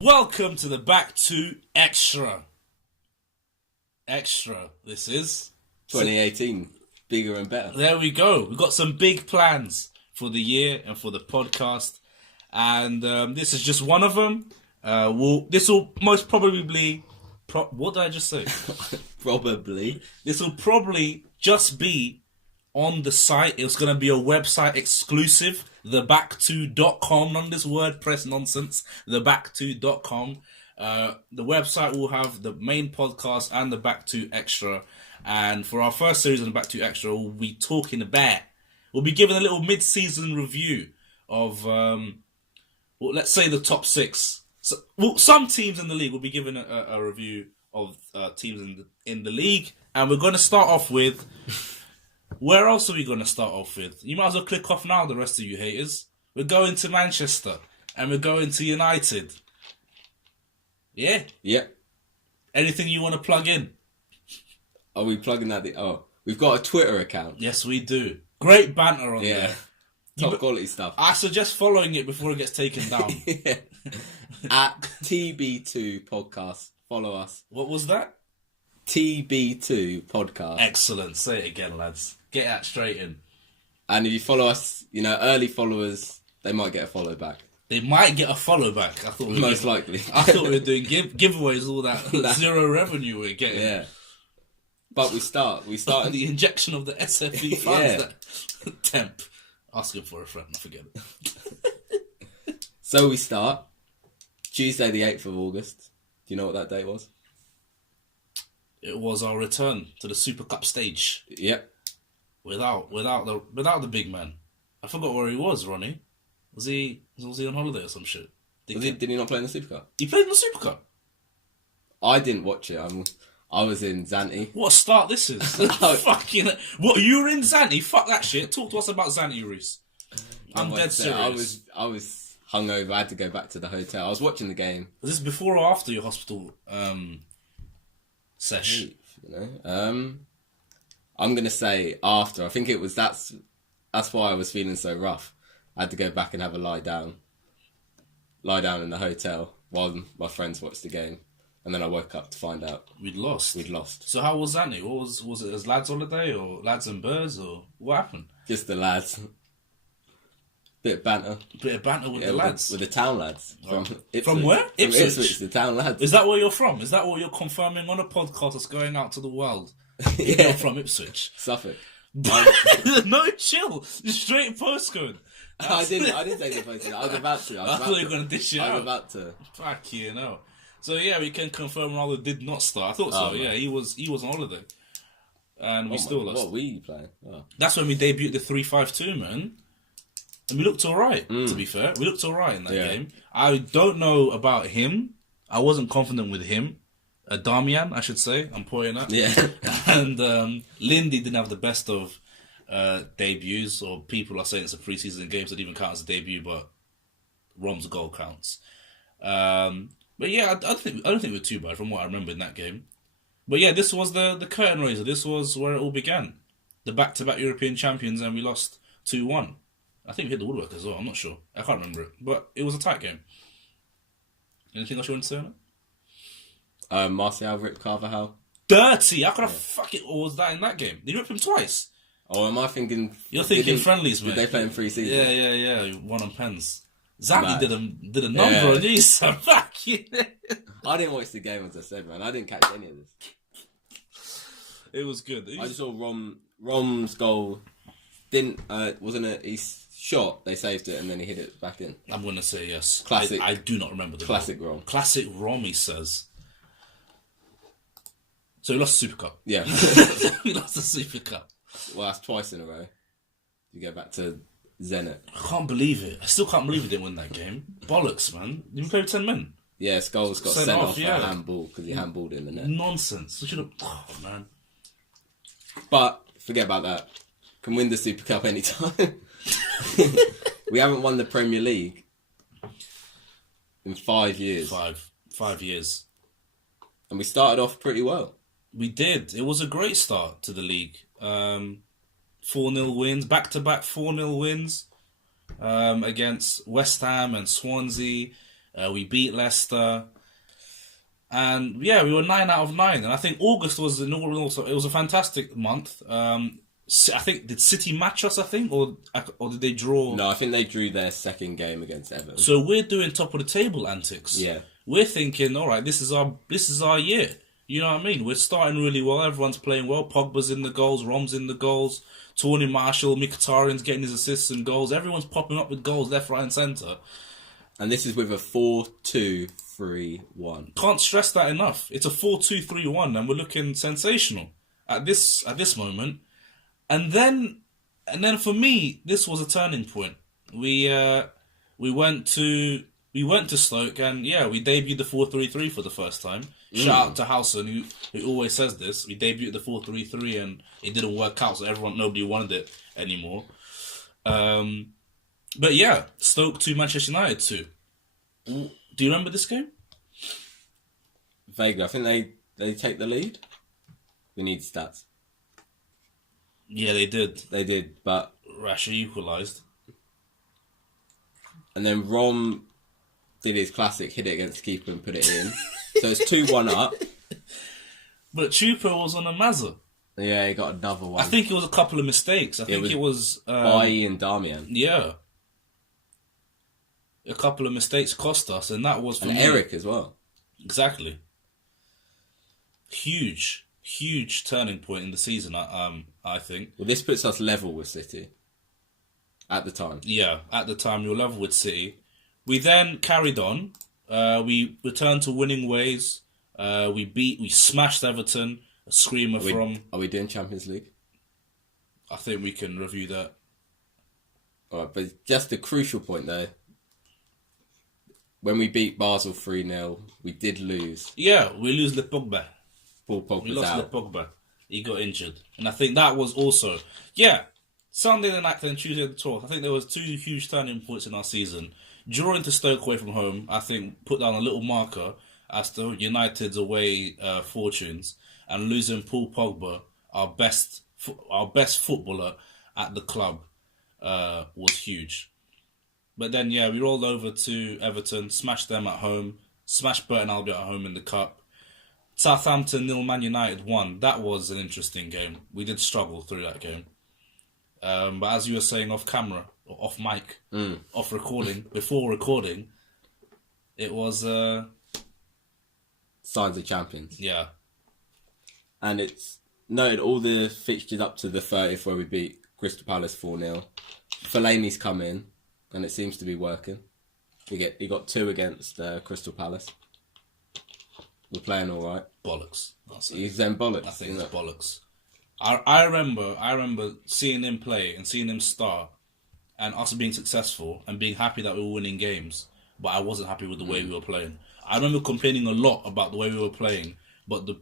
Welcome to the Back to Extra. This is 2018, bigger and better. There we go. We've got some big plans for the year and for the podcast. And this is just one of them. This will most probably... what did I just say? Probably. This will probably just be on the site. It's going to be a website exclusive. Theback2.com. None of this WordPress nonsense. Theback2.com. The website will have the main podcast and the Back 2 Extra. And for our first series on the Back 2 Extra, we'll be talking about... We'll be giving a little mid-season review of, let's say, the top six. So, some teams in the league will be given a review of teams in the league. And we're going to start off with... Where else are we going to start off with? You might as well click off now, the rest of you haters. We're going to Manchester. And we're going to United. Yeah? Yeah. Anything you want to plug in? Are we plugging that? We've got a Twitter account. Yes, we do. Great banter on there. Top quality stuff. I suggest following it before it gets taken down. Yeah. At TB2 Podcast. Follow us. What was that? TB2 Podcast. Excellent. Say it again, lads. Get that straight in. And if you follow us, early followers, they might get a follow back. They might get a follow back. I thought Most likely. I thought we were doing giveaways, all that zero revenue we're getting. Yeah. But we start the injection of the SFE funds that temp. Asking for a friend, I forget it. So we start Tuesday the 8th of August. Do you know what that date was? It was our return to the Super Cup stage. Yep. Without the big man. I forgot where he was, Ronnie. Was he on holiday or some shit? Did he not play in the Super Cup? He played in the Super Cup. I didn't watch it. I was in Zante. What a start this is. Fucking... What, you were in Zante? Fuck that shit. Talk to us about Zante, Reece. I'm dead serious. I was hungover. I had to go back to the hotel. I was watching the game. Was this before or after your hospital sesh? I'm going to say after. I think it was... That's why I was feeling so rough. I had to go back and have a lie down in the hotel while my friends watched the game. And then I woke up to find out We'd lost. So how was Zante? Was it as lads holiday or lads and birds or what happened? Just the lads. Bit of banter with the lads. With the town lads. From where? Ipswich. From Ipswich, the town lads. Is that where you're from? Is that what you're confirming on a podcast that's going out to the world? Yeah. You're from Ipswich. Suffolk. No, chill. Straight postcode. I didn't say the postcode. I was about to. I thought you were going to dish it out. I was about to. Fuck you, know. So yeah, we can confirm Ronaldo did not start. I thought so. Yeah, he was on holiday, and we still lost. What were you playing? Oh. That's when we debuted the 3-5-2, man. And we looked alright. To be fair, we looked alright in that game. I don't know about him. I wasn't confident with him. Damian, I should say. I'm pointing at. Yeah. And Lindy didn't have the best of debuts, or people are saying it's a pre-season game, so it even counts as a debut, but Rom's goal counts. But yeah, I don't think we're too bad from what I remember in that game. But yeah, this was the curtain raiser. This was where it all began. The back-to-back European champions, and we lost 2-1. I think we hit the woodwork as well. I'm not sure. I can't remember it. But it was a tight game. Anything else you want to say on it? Martial ripped Carvajal. Dirty! How could I fuck it? Or was that in that game? Did you rip him twice? Oh, am I thinking... You're thinking friendlies, mate. Did they play in pre-season? Yeah. One on pens. Zante did a number on you, so fuck you. I didn't watch the game, as I said, man. I didn't catch any of this. It was good. I just saw Rom's goal. Wasn't it? He shot, they saved it, and then he hit it back in. I'm going to say yes. Classic. I do not remember the Classic goal. Rom. Classic Rom, he says. So we lost the Super Cup. Yeah. We lost the Super Cup. Well, that's twice in a row. You go back to Zenit. I can't believe it. I still can't believe we didn't win that game. Bollocks, man. Did we play with 10 men? Yeah, Scholes got sent off for a handball because he handballed in the net. Nonsense. We should have... Oh, man. But, forget about that. Can win the Super Cup anytime. We haven't won the Premier League in 5 years. 5 years. And we started off pretty well. We did. It was a great start to the league. 4-0 wins, back-to-back 4-0 wins against West Ham and Swansea. We beat Leicester. And yeah, we were 9 out of 9. And I think August was also, it was a fantastic month. I think, did City match us, I think? Or did they draw? No, I think they drew their second game against Everton. So we're doing top of the table antics. Yeah. We're thinking, all right, this is our year. You know what I mean? We're starting really well. Everyone's playing well. Pogba's in the goals. Rom's in the goals. Tony Marshall, Mkhitaryan's getting his assists and goals. Everyone's popping up with goals left, right, and centre. And this is with a 4-2-3-1. Can't stress that enough. It's a 4-2-3-1, and we're looking sensational at this moment. And then for me, this was a turning point. We went to Stoke, and yeah, we debuted the 4-3-3 for the first time. Shout out to Howson, who always says this. We debuted the 4-3-3, and it didn't work out, so nobody wanted it anymore. But yeah, Stoke 2, Manchester United 2. Do you remember this game? Vaguely, I think they take the lead. We need stats. Yeah, they did. They did, but Rasha equalised. And then Rom did his classic, hit it against the keeper and put it in. So it's 2-1 up. But Chupa was on a mazza. Yeah, he got another one. I think it was a couple of mistakes. I think it was Bailly and Darmian. Yeah. A couple of mistakes cost us, and that was for me. Eric as well. Exactly. Huge turning point in the season, I think. Well, this puts us level with City. At the time. Yeah, at the time we were level with City. We then carried on. We returned to winning ways. We smashed Everton. A screamer from... Are we doing Champions League? I think we can review that. Alright, but just the crucial point though. When we beat Basel 3-0, we did lose. Yeah, we lose Le Pogba. Paul Pogba's We lost out. Le Pogba. He got injured. And I think that was also... Yeah, Sunday the 9th and Tuesday the 12th. I think there was 2 huge turning points in our season. Drawing to Stoke away from home, I think, put down a little marker as to United's away fortunes. And losing Paul Pogba, our best footballer at the club, was huge. But then, yeah, we rolled over to Everton, smashed them at home, smashed Burton Albion at home in the cup. Southampton 0, Man United 1. That was an interesting game. We did struggle through that game. But as you were saying off camera, or off mic, off recording, before recording, it was... Signs of champions. Yeah. And it's noted all the fixtures up to the 30th where we beat Crystal Palace 4-0. Fellaini's come in, and it seems to be working. He got 2 against Crystal Palace. We're playing all right. Bollocks. He's then bollocks. I think it's bollocks. I remember seeing him play and seeing him start and us being successful and being happy that we were winning games, but I wasn't happy with the way we were playing. I remember complaining a lot about the way we were playing, but the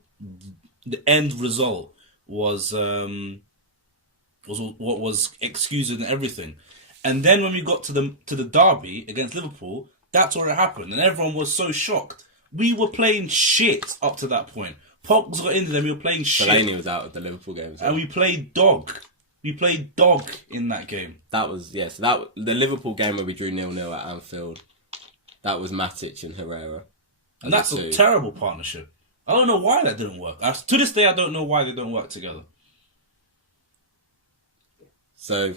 end result was what was excusing everything. And then when we got to the derby against Liverpool, that's where it happened, and everyone was so shocked. We were playing shit up to that point. Pogs got injured and we were playing shit. Fellaini was out of the Liverpool game as well. And we played dog. We played dog in that game. That was, the Liverpool game where we drew 0-0 at Anfield. That was Matic and Herrera. And that's a terrible partnership. I don't know why that didn't work. To this day, I don't know why they don't work together. So,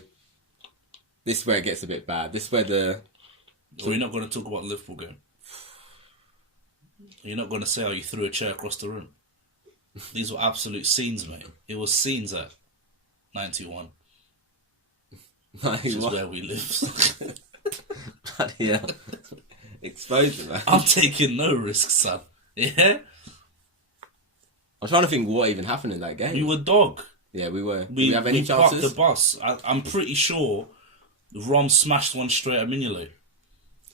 this is where it gets a bit bad. This is where We're not going to talk about the Liverpool game. You're not going to say how you threw a chair across the room. These were absolute scenes, mate. It was scenes at 91. Which is where we live. Yeah. Exposure, man. I'm taking no risks, son. Yeah? I'm trying to think what even happened in that game. We were dog. Yeah, we were. Did we have any chances? We parked the bus. I'm pretty sure Rom smashed one straight at Mignolet.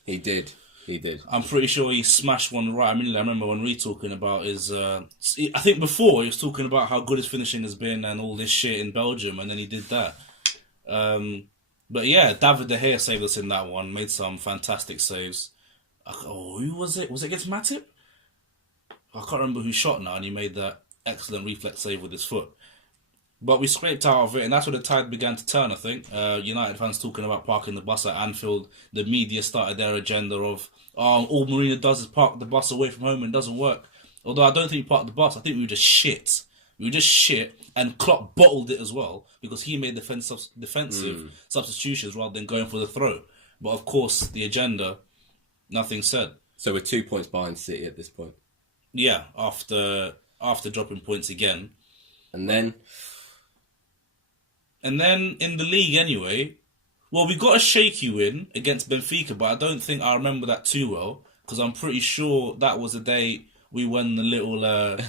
He did. I'm pretty sure he smashed one right. I remember when we talking about his... I think before he was talking about how good his finishing has been and all this shit in Belgium, and then he did that. But yeah, David De Gea saved us in that one. Made some fantastic saves. Who was it? Was it against Matip? I can't remember who shot now, and he made that excellent reflex save with his foot. But we scraped out of it, and that's where the tide began to turn, I think. United fans talking about parking the bus at Anfield. The media started their agenda of, all Mourinho does is park the bus away from home and it doesn't work. Although I don't think we parked the bus. I think we were just shit. We were just shit, and Klopp bottled it as well because he made defensive substitutions rather than going for the throw. But of course, the agenda, nothing said. So we're 2 points behind City at this point. Yeah, after dropping points again. And then in the league anyway, well, we got a shaky win against Benfica, but I don't think I remember that too well because I'm pretty sure that was the day we won the little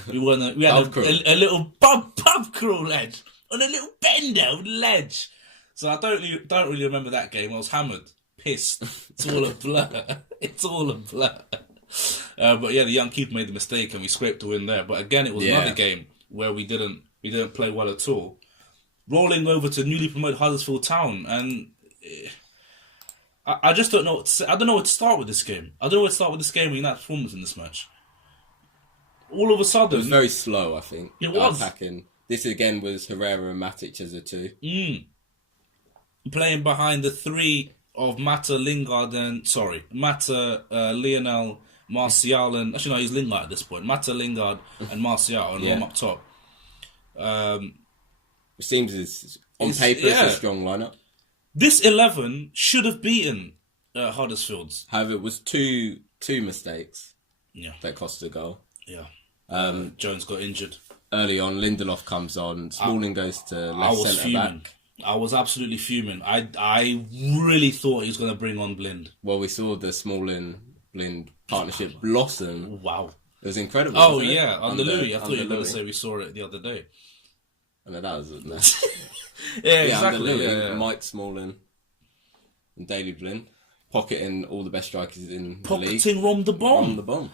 we had a little pub crawl ledge on a little bender ledge. So I don't really remember that game. I was hammered, pissed. It's all a blur. It's all a blur. But yeah, the young keeper made the mistake and we scraped the win there. But again, it was another game where we didn't play well at all. Rolling over to newly promoted Huddersfield Town, and I just don't know what to say. I don't know where to start with this game. I don't know where to start with this game with United's performance in this match. All of a sudden, it was very slow, I think. It was. Attacking. This again was Herrera and Matic as a two. Playing behind the three of Lionel, Martial, and actually no, he's Lingard at this point. Mata, Lingard, and Martial, and one up top. It seems on paper it's a strong lineup. This 11 should have beaten Huddersfield's. However, it was two mistakes. Yeah, that cost a goal. Yeah. Jones got injured. Early on, Lindelof comes on. Smalling goes to left centre back. I was absolutely fuming. I really thought he was going to bring on Blind. Well, we saw the Smalling-Blind partnership blossom. Wow. It was incredible. Oh, yeah. Under Louis. I thought you were going to say we saw it the other day. I know, that was... exactly. Under Louis, Mike Smalling and Daley Blind. Pocketing all the best strikers in the league. Pocketing Rom the Bomb.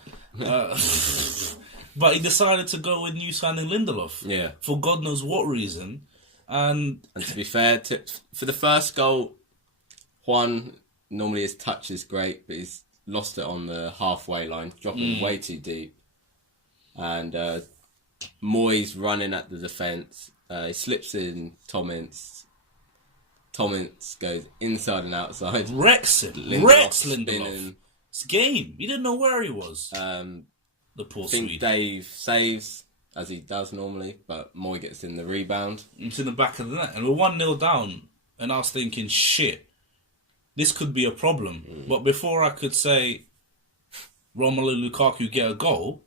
But he decided to go with new signing Lindelof. Yeah. For God knows what reason. And to be fair, for the first goal, Juan, normally his touch is great, but he's lost it on the halfway line, dropping way too deep. And Moyes running at the defence. He slips in Tommins. Tommins goes inside and outside. Rex Lindelof. It's game. You didn't know where he was. The poor Swede. I think Dave saves, as he does normally, but Moy gets in the rebound. It's in the back of the net. And we're 1-0 down. And I was thinking, shit, this could be a problem. But before I could say, Romelu Lukaku get a goal,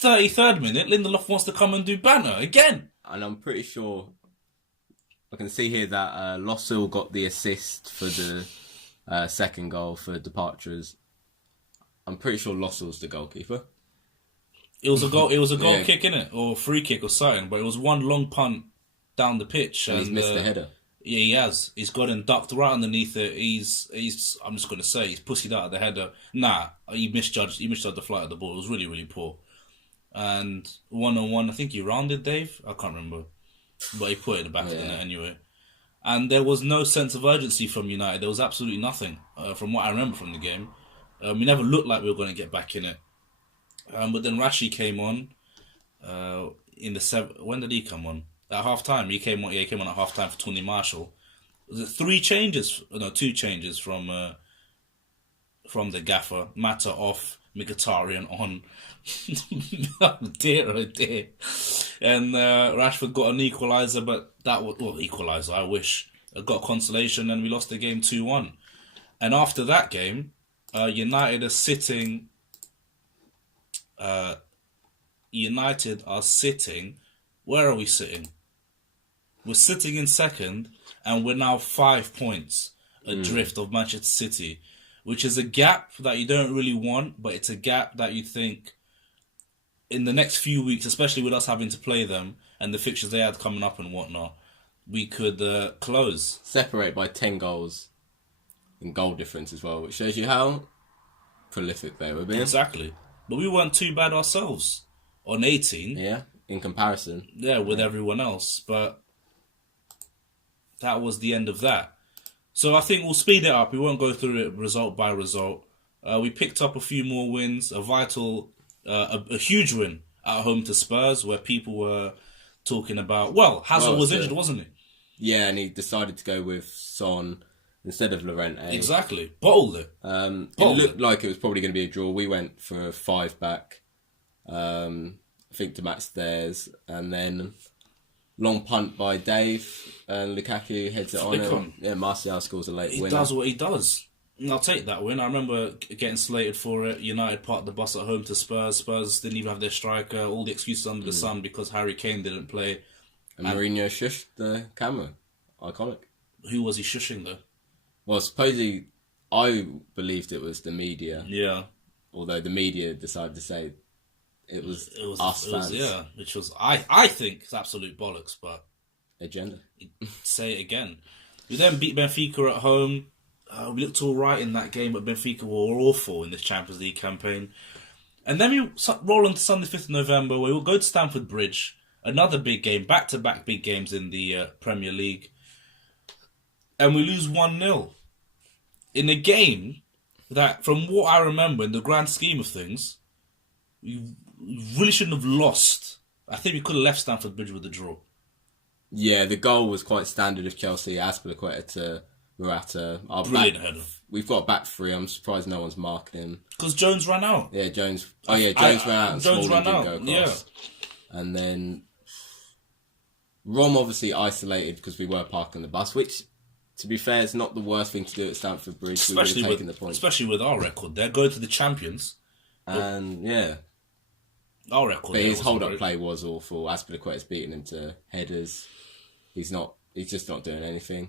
33rd minute, Lindelof wants to come and do banner again. And I'm pretty sure, I can see here that Lossil got the assist for the second goal for departures. I'm pretty sure Lossil's the goalkeeper. It was a goal. It was a goal kick, innit, or free kick or something. But it was one long punt down the pitch, and he's missed the header. Yeah, he has. He's got him ducked right underneath it. He's. I'm just gonna say he's pussied out of the header. Nah, he misjudged. He misjudged the flight of the ball. It was really, really poor. And 1-on-1, I think he rounded Dave. I can't remember, but he put it in the back of the net anyway. And there was no sense of urgency from United. There was absolutely nothing from what I remember from the game. We never looked like we were going to get back in it. But then Rashi came on in the when did he come on? At half time. He came on at half time for Tony Marshall. Was it 2 changes from the gaffer. Mata off, Mkhitaryan on. Oh dear. And Rashford got an equaliser, but that was equaliser. I wish. Got consolation, and we lost the game 2-1. And after that game, United are sitting. Where are we sitting? We're sitting in second, and we're now 5 points adrift of Manchester City, which is a gap that you don't really want, but it's a gap that you think in the next few weeks, especially with us having to play them and the fixtures they had coming up and whatnot, we could close. Separate by 10 goals in goal difference as well, which shows you how prolific they were being. Exactly. But we weren't too bad ourselves on 18. Yeah, in comparison. Yeah, with everyone else. But that was the end of that. So I think we'll speed it up. We won't go through it result by result. We picked up a few more wins. A huge win at home to Spurs, where people were talking about. Well, Hazard was injured, wasn't he? Yeah, and he decided to go with Son instead of Llorente. Exactly. Bottled it. It looked like it was probably going to be a draw. We went for a 5-back. I think to match theirs, and then long punt by Dave, and Lukaku heads it on. Yeah, Martial scores a late winner. He does what he does. And I'll take that win. I remember getting slated for it. United parked the bus at home to Spurs. Spurs didn't even have their striker. All the excuses under the sun because Harry Kane didn't play. And Mourinho shushed the camera. Iconic. Who was he shushing though? Well, supposedly, I believed it was the media. Yeah. Although the media decided to say it was us fans. Yeah, which was, I think, it's absolute bollocks, but... Agenda. Say it again. We then beat Benfica at home. We looked all right in that game, but Benfica were awful in this Champions League campaign. And then we roll on to Sunday, 5th of November, where we'll go to Stamford Bridge. Another big game, back-to-back big games in the Premier League. And we lose 1-0. In a game that, from what I remember, in the grand scheme of things, we really shouldn't have lost. I think we could have left Stamford Bridge with a draw. Yeah, the goal was quite standard of Chelsea. Aspilicueta to Morata. Brilliant header. We've got a back three. I'm surprised no one's marking him. Because Jones ran out. Yeah, Jones. Oh yeah, Jones ran out and Jones Smalling ran didn't out. go across. Yeah. And then Rom obviously isolated because we were parking the bus, which, to be fair, is not the worst thing to do at Stamford Bridge. Especially we would have taken the point. Especially with our record. They're going to the champions. And yeah. Our record. But his hold-up play was awful. Aspilicueta's beating him to headers. He's just not doing anything.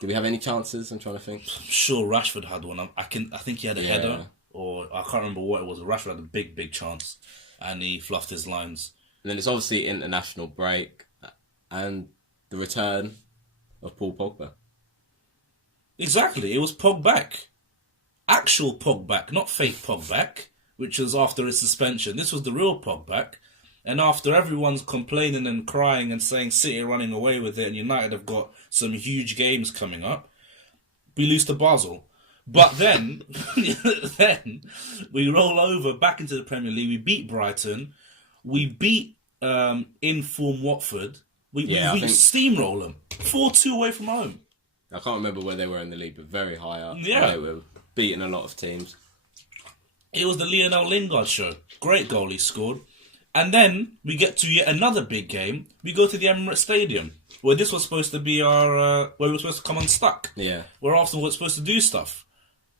Did we have any chances? I'm trying to think. I'm sure Rashford had one. I think he had a header, or I can't remember what it was. Rashford had a big chance, and he fluffed his lines. And then it's obviously international break, and the return of Paul Pogba. Exactly, it was Pogback. Actual Pogback, not fake Pogback, which was after his suspension. This was the real Pogback. And after everyone's complaining and crying and saying City are running away with it and United have got some huge games coming up, we lose to Basel. But then, then we roll over back into the Premier League. We beat Brighton. We beat in-form Watford. We steamroll them. 4-2 away from home. I can't remember where they were in the league, but very high up. Yeah. They were beating a lot of teams. It was the Lionel Lingard show. Great goal he scored. And then we get to yet another big game. We go to the Emirates Stadium, where this was supposed to be where we were supposed to come unstuck. Yeah. Where Arsenal was supposed to do stuff.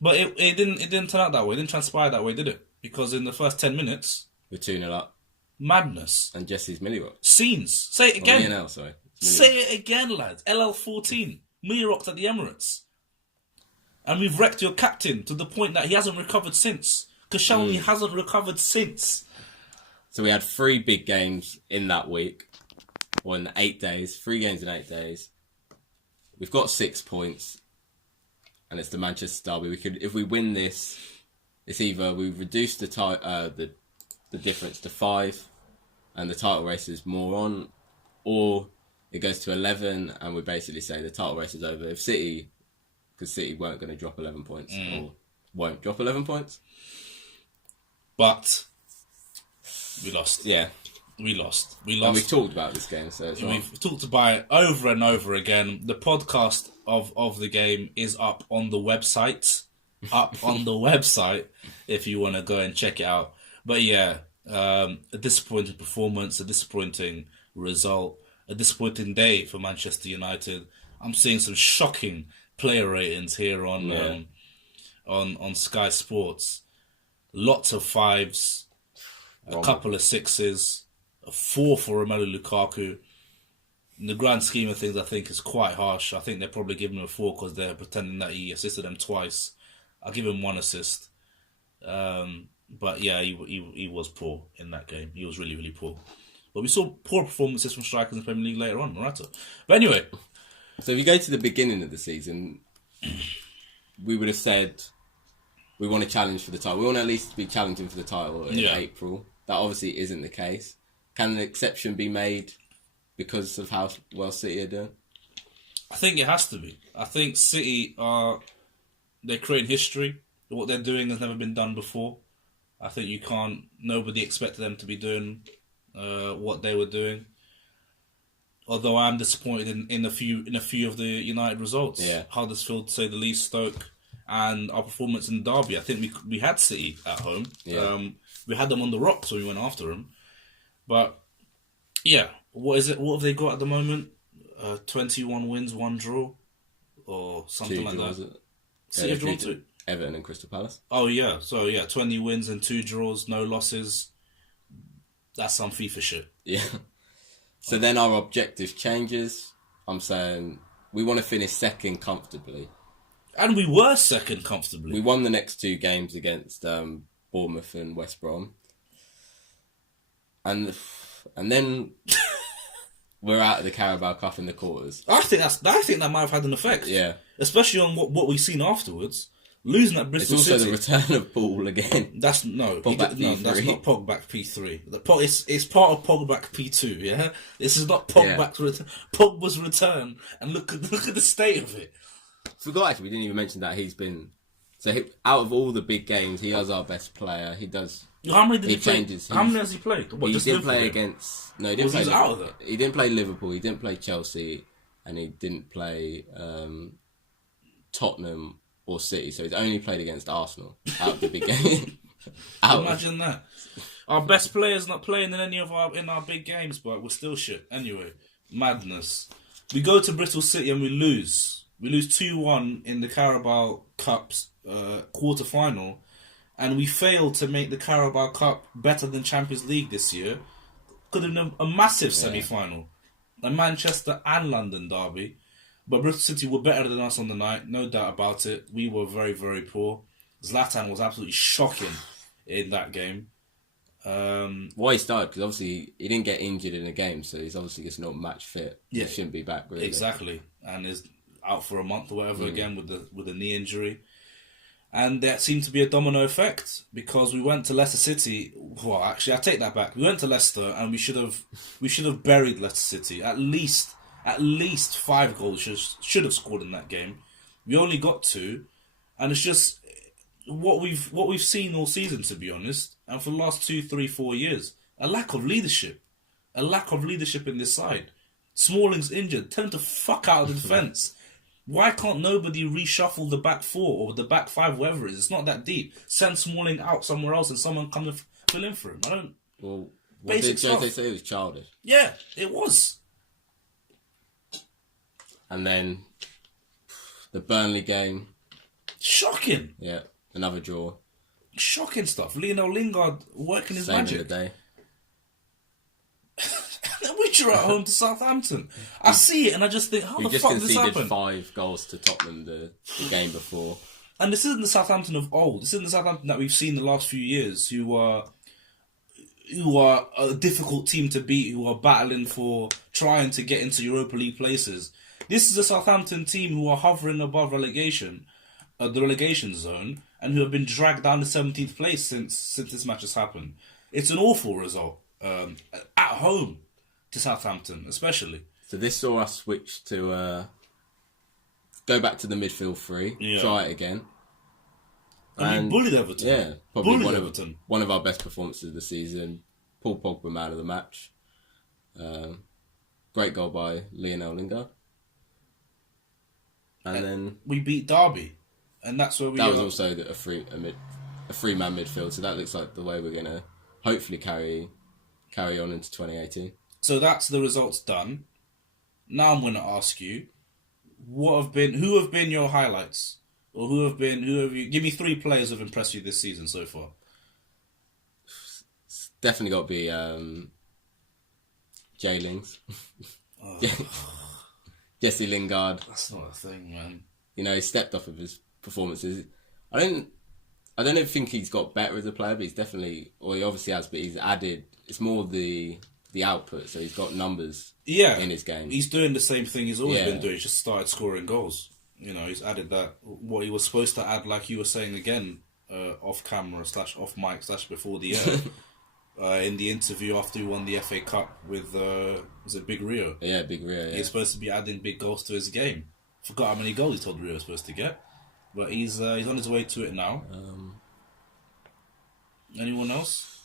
But it didn't turn out that way. It didn't transpire that way, did it? Because in the first 10 minutes... We're 2-0 up. Madness. And Jesse's Millie Rock. Scenes. Say it again. Lionel, sorry. Say it again, lads. LL14. Millie Rock's at the Emirates. And we've wrecked your captain to the point that he hasn't recovered since. Koscielny hasn't recovered since. So we had 3 big games in that week, or in 8 days. 3 games in 8 days. We've got 6 points, and it's the Manchester Derby. If we win this, it's either we reduce the difference to 5, and the title race is more on, or it goes to 11, and we basically say the title race is over. If City, because City weren't going to drop 11 points, or won't drop 11 points, but. We lost. Yeah. We lost. And we've talked about this game, so we've talked about it over and over again. The podcast of the game is up on the website. If you want to go and check it out. But yeah, a disappointing performance, a disappointing result, a disappointing day for Manchester United. I'm seeing some shocking player ratings here on Sky Sports. Lots of 5s. A couple of 6s, a 4 for Romelu Lukaku. In the grand scheme of things, I think is quite harsh. I think they're probably giving him a 4 because they're pretending that he assisted them twice. I'll give him 1 assist. But yeah, he was poor in that game. He was really, really poor. But we saw poor performances from strikers in the Premier League later on, Morata. But anyway. So if you go to the beginning of the season, we would have said we want to challenge for the title. We want to at least be challenging for the title in April. That obviously isn't the case. Can an exception be made because of how well City are doing? I think it has to be. I think City they're creating history. What they're doing has never been done before. I think nobody expected them to be doing what they were doing. Although I am disappointed in a few of the United results. Yeah. Huddersfield, to say the least, Stoke, and our performance in Derby. I think we had City at home. Yeah. We had them on the rocks, so we went after them. But yeah, what is it? What have they got at the moment? 21 wins, 1 draw, or something 2 like draws. that. City have drawn 2. Everton and Crystal Palace. Oh yeah, so yeah, 20 wins and 2 draws, no losses. That's some FIFA shit. Yeah. So then our objective changes. I'm saying we want to finish second comfortably. And we were second comfortably. We won the next 2 games against Bournemouth and West Brom. And then we're out of the Carabao Cup in the quarters. I think that might have had an effect. Yeah. Especially on what we've seen afterwards. Losing at Bristol It's also City. the return of Ball again. That's Pogback P3. that's not Pogback P3. It's part of Pogback P2. Yeah, this is not Pogback's return. Pogba's return, and look at the state of it. Forgot actually, we didn't even mention that he's been. So out of all the big games, he is our best player. He does. How many did he play? changes. How many has he played? What, He just didn't play Liverpool? against. No, he didn't play. He's out of it. He didn't play Liverpool. He didn't play Chelsea, and he didn't play Tottenham or City. So he's only played against Arsenal out of the big game. Imagine that. Our best player's not playing in any of our big games, but we're still shit. Anyway, madness. We go to Bristol City and we lose. We lose 2-1 in the Carabao Cup's quarter final, and we fail to make the Carabao Cup better than Champions League this year. Could have been a massive semi-final, a Manchester and London derby. But Bristol City were better than us on the night, no doubt about it. We were very, very poor. Zlatan was absolutely shocking in that game. Why he started, because obviously he didn't get injured in a game, so he's obviously just not match fit. Yeah. He shouldn't be back, really. Exactly. And is out for a month or whatever again with a knee injury. And that seemed to be a domino effect, because we went to Leicester City. Well, actually, I take that back. We went to Leicester and we should have buried Leicester City. At least 5 goals should have scored in that game. We only got 2, and it's just what we've seen all season, to be honest, and for the last 2, 3, 4 years, a lack of leadership in this side. Smalling's injured. Tell him to fuck out of the defence. Why can't nobody reshuffle the back 4 or the back 5, whatever it is? It's not that deep. Send Smalling out somewhere else and someone come and fill in for him. I don't. Well, what Basic did Jose stuff. say? It was childish. Yeah, it was. And then the Burnley game. Shocking. Yeah, another draw. Shocking stuff. Lionel Lingard working his Same in magic. the day. Then we drew at home to Southampton. I see it and I just think, how We the just fuck did this conceded happen? 5 goals to Tottenham the game before. And this isn't the Southampton of old. This isn't the Southampton that we've seen the last few years, who are a difficult team to beat, who are battling for trying to get into Europa League places. This is a Southampton team who are hovering above relegation, the relegation zone, and who have been dragged down to 17th place since this match has happened. It's an awful result at home to Southampton, especially. So this saw us switch to go back to the midfield 3, try it again. And we bullied Everton. Yeah, probably Everton. one of our best performances of the season. Paul Pogba man of the match. Great goal by Lionel Lingard. And then we beat Derby, and that's where we. That was also a three-man midfield. So that looks like the way we're gonna hopefully carry on into 2018. So that's the results done. Now I'm going to ask you, who have been your highlights, or who have you? Give me 3 players who have impressed you this season so far. It's definitely got to be Jay Lings. Jesse Lingard. That's not a thing, man. You know, he stepped off of his performances. I don't think he's got better as a player, but he's definitely, or he obviously has, but he's added. It's more the output, so he's got numbers. In his game, he's doing the same thing he's always been doing. He's just started scoring goals. You know, he's added that what he was supposed to add, like you were saying again, off camera / off mic / before the air. In the interview after he won the FA Cup with was it Big Rio? Yeah, Big Rio. Yeah. He's supposed to be adding big goals to his game. Forgot how many goals he told Rio was supposed to get, but he's on his way to it now. Anyone else?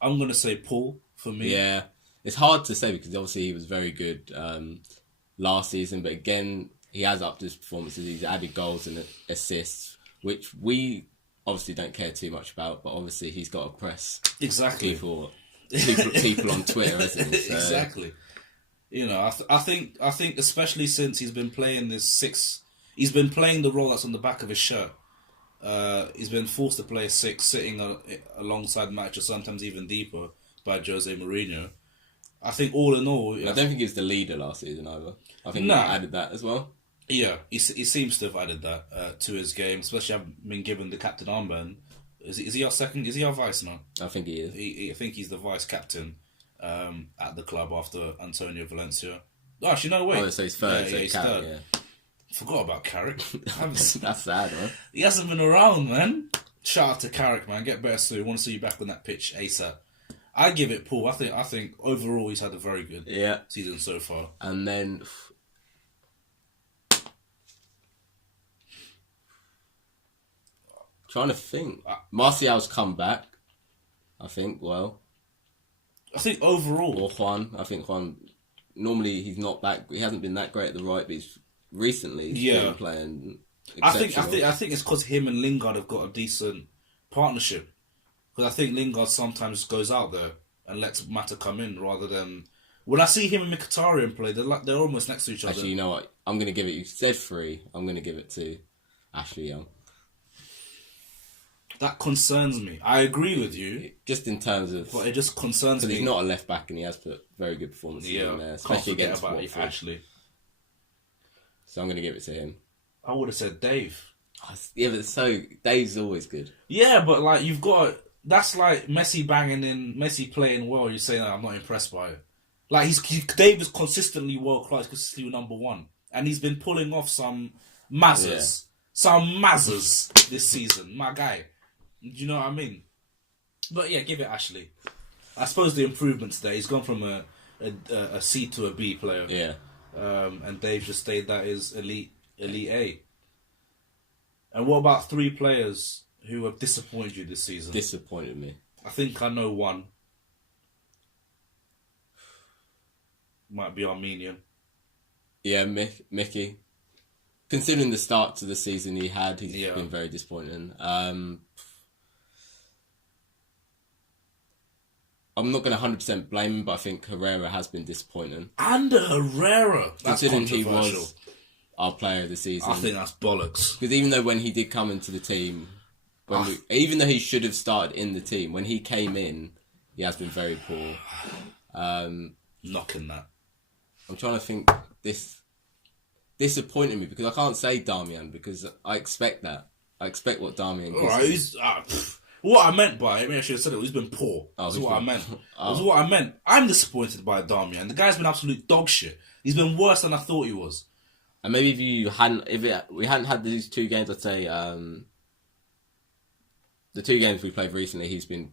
I'm gonna say Paul for me. Yeah, it's hard to say because obviously he was very good last season, but again, he has upped his performances. He's added goals and assists, which we obviously don't care too much about, but obviously he's got to press people on Twitter, hasn't he? So, exactly. You know, I think especially since he's been playing he's been playing the role that's on the back of his shirt. He's been forced to play a 6, sitting alongside Matic, or sometimes even deeper, by Jose Mourinho. I think all in all... I don't think he was the leader last season either. I think he added that as well. Yeah, he seems to have added that to his game, especially having been given the captain armband. Is he our second? Is he our vice now? I think he is. I think he's the vice captain at the club after Antonio Valencia. Oh, actually, no, wait. Oh, so he's third. Yeah, he's Carrick, third. Forgot about Carrick. That's sad, man. He hasn't been around, man. Shout out to Carrick, man. Get better soon. Want to see you back on that pitch ASAP. I give it Paul. I think overall he's had a very good season so far. And then trying to think, Martial's come back. I think overall, or Juan. I think Juan. Normally he hasn't been that great at the right, but recently he's been playing. I think it's because him and Lingard have got a decent partnership. Because I think Lingard sometimes goes out there and lets Mata come in rather than... When I see him and Mkhitaryan play, they're almost next to each other. Actually, you know what? I'm going to give it... You said 3. I'm going to give it to Ashley Young. That concerns me. I agree with you. Just in terms of... But it just concerns me. Because he's not a left-back and he has put very good performances in there. Especially against Watford. Ashley. So I'm going to give it to him. I would have said Dave. Yeah, but Dave's always good. Yeah, but like you've got... That's like Messi playing well. You say, I'm not impressed by it. Like Dave is consistently world class, consistently number 1, and he's been pulling off some mazzers, this season. My guy, do you know what I mean? But yeah, give it Ashley. I suppose the improvements there. He's gone from a C to a B player. Yeah. And Dave just stayed that is elite A. And what about 3 players who have disappointed you this season? Disappointed me. I think I know one. Might be Armenian. Yeah, Mickey. Considering the start to the season he's been very disappointing. I'm not going to 100% blame him, but I think Herrera has been disappointing. And Herrera! That's considering controversial. He was our player of the season. I think that's bollocks. Because even though when he did come into the team... even though he should have started in the team, when he came in, he has been very poor. Knocking that. I'm trying to think. This disappointed me because I can't say Darmian because I expect that. I expect what Darmian gives. Alright, what I meant by it, I should have said it, he's been poor. That's what I meant. That's what I meant. I'm disappointed by Darmian. The guy's been absolute dog shit. He's been worse than I thought he was. And maybe if we hadn't had these 2 games, I'd say the 2 games we played recently, he's been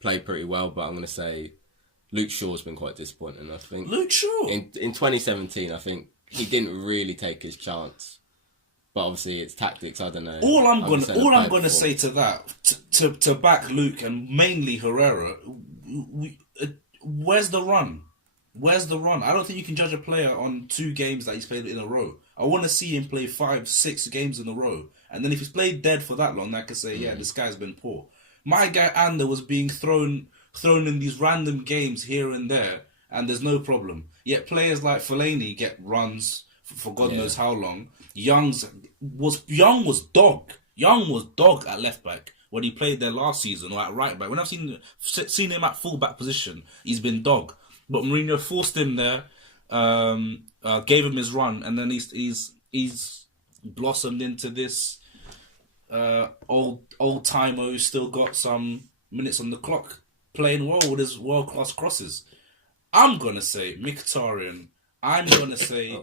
played pretty well, but I'm going to say Luke Shaw's been quite disappointing, I think. Luke Shaw? In 2017, I think he didn't really take his chance. But obviously, it's tactics, I don't know. All I'm going to say to that, to back Luke and mainly Herrera, where's the run? Where's the run? I don't think you can judge a player on 2 games that he's played in a row. I want to see him play 5, 6 games in a row. And then if he's played dead for that long, I can say, this guy's been poor. My guy Ander was being thrown in these random games here and there, and there's no problem. Yet players like Fellaini get runs for God knows how long. Young was dog. Young was dog at left back when he played there last season, or at right back. When I've seen him at full back position, he's been dog. But Mourinho forced him there, gave him his run, and then he's blossomed into this old timer who's still got some minutes on the clock, playing well with his world class crosses. I'm gonna say Mkhitaryan. I'm gonna say.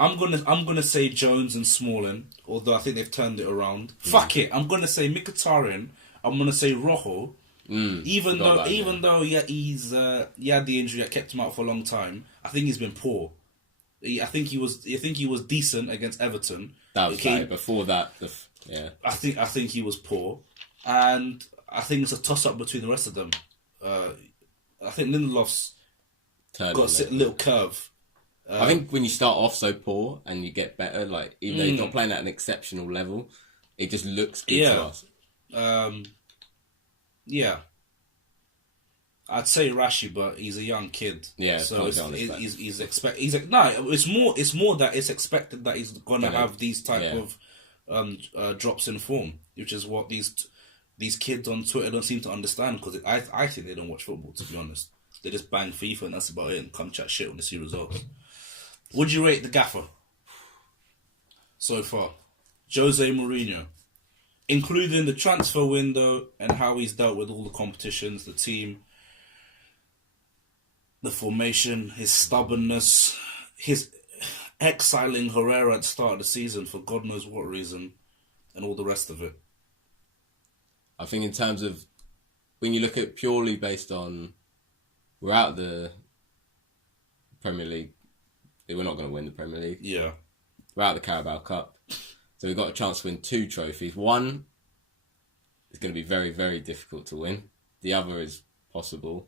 I'm gonna say Jones and Smalling, although I think they've turned it around. Fuck it, I'm gonna say Mkhitaryan. I'm gonna say Rojo. Even though he had the injury that kept him out for a long time, I think he's been poor. I think he was decent against Everton. That was before that. I think he was poor, and I think it's a toss-up between the rest of them. I think Lindelof's got a little curve. I think when you start off so poor and you get better, like even though you're not playing at an exceptional level, it just looks good to us. Yeah. I'd say Rashi, but he's a young kid. Yeah, so it's more that it's expected that he's gonna have these type of drops in form, which is what these kids on Twitter don't seem to understand, because I think they don't watch football, to be honest. They just bang FIFA and that's about it, and come chat shit when they see results. Would you rate the gaffer so far, Jose Mourinho, including the transfer window and how he's dealt with all the competitions, the team, the formation, his stubbornness, his exiling Herrera at the start of the season for God knows what reason, and all the rest of it? I think in terms of, when you look at purely based on, we're out of the Premier League, we're not going to win the Premier League. Yeah. We're out of the Carabao Cup. So we've got a chance to win 2 trophies. One is going to be very, very difficult to win. The other is possible.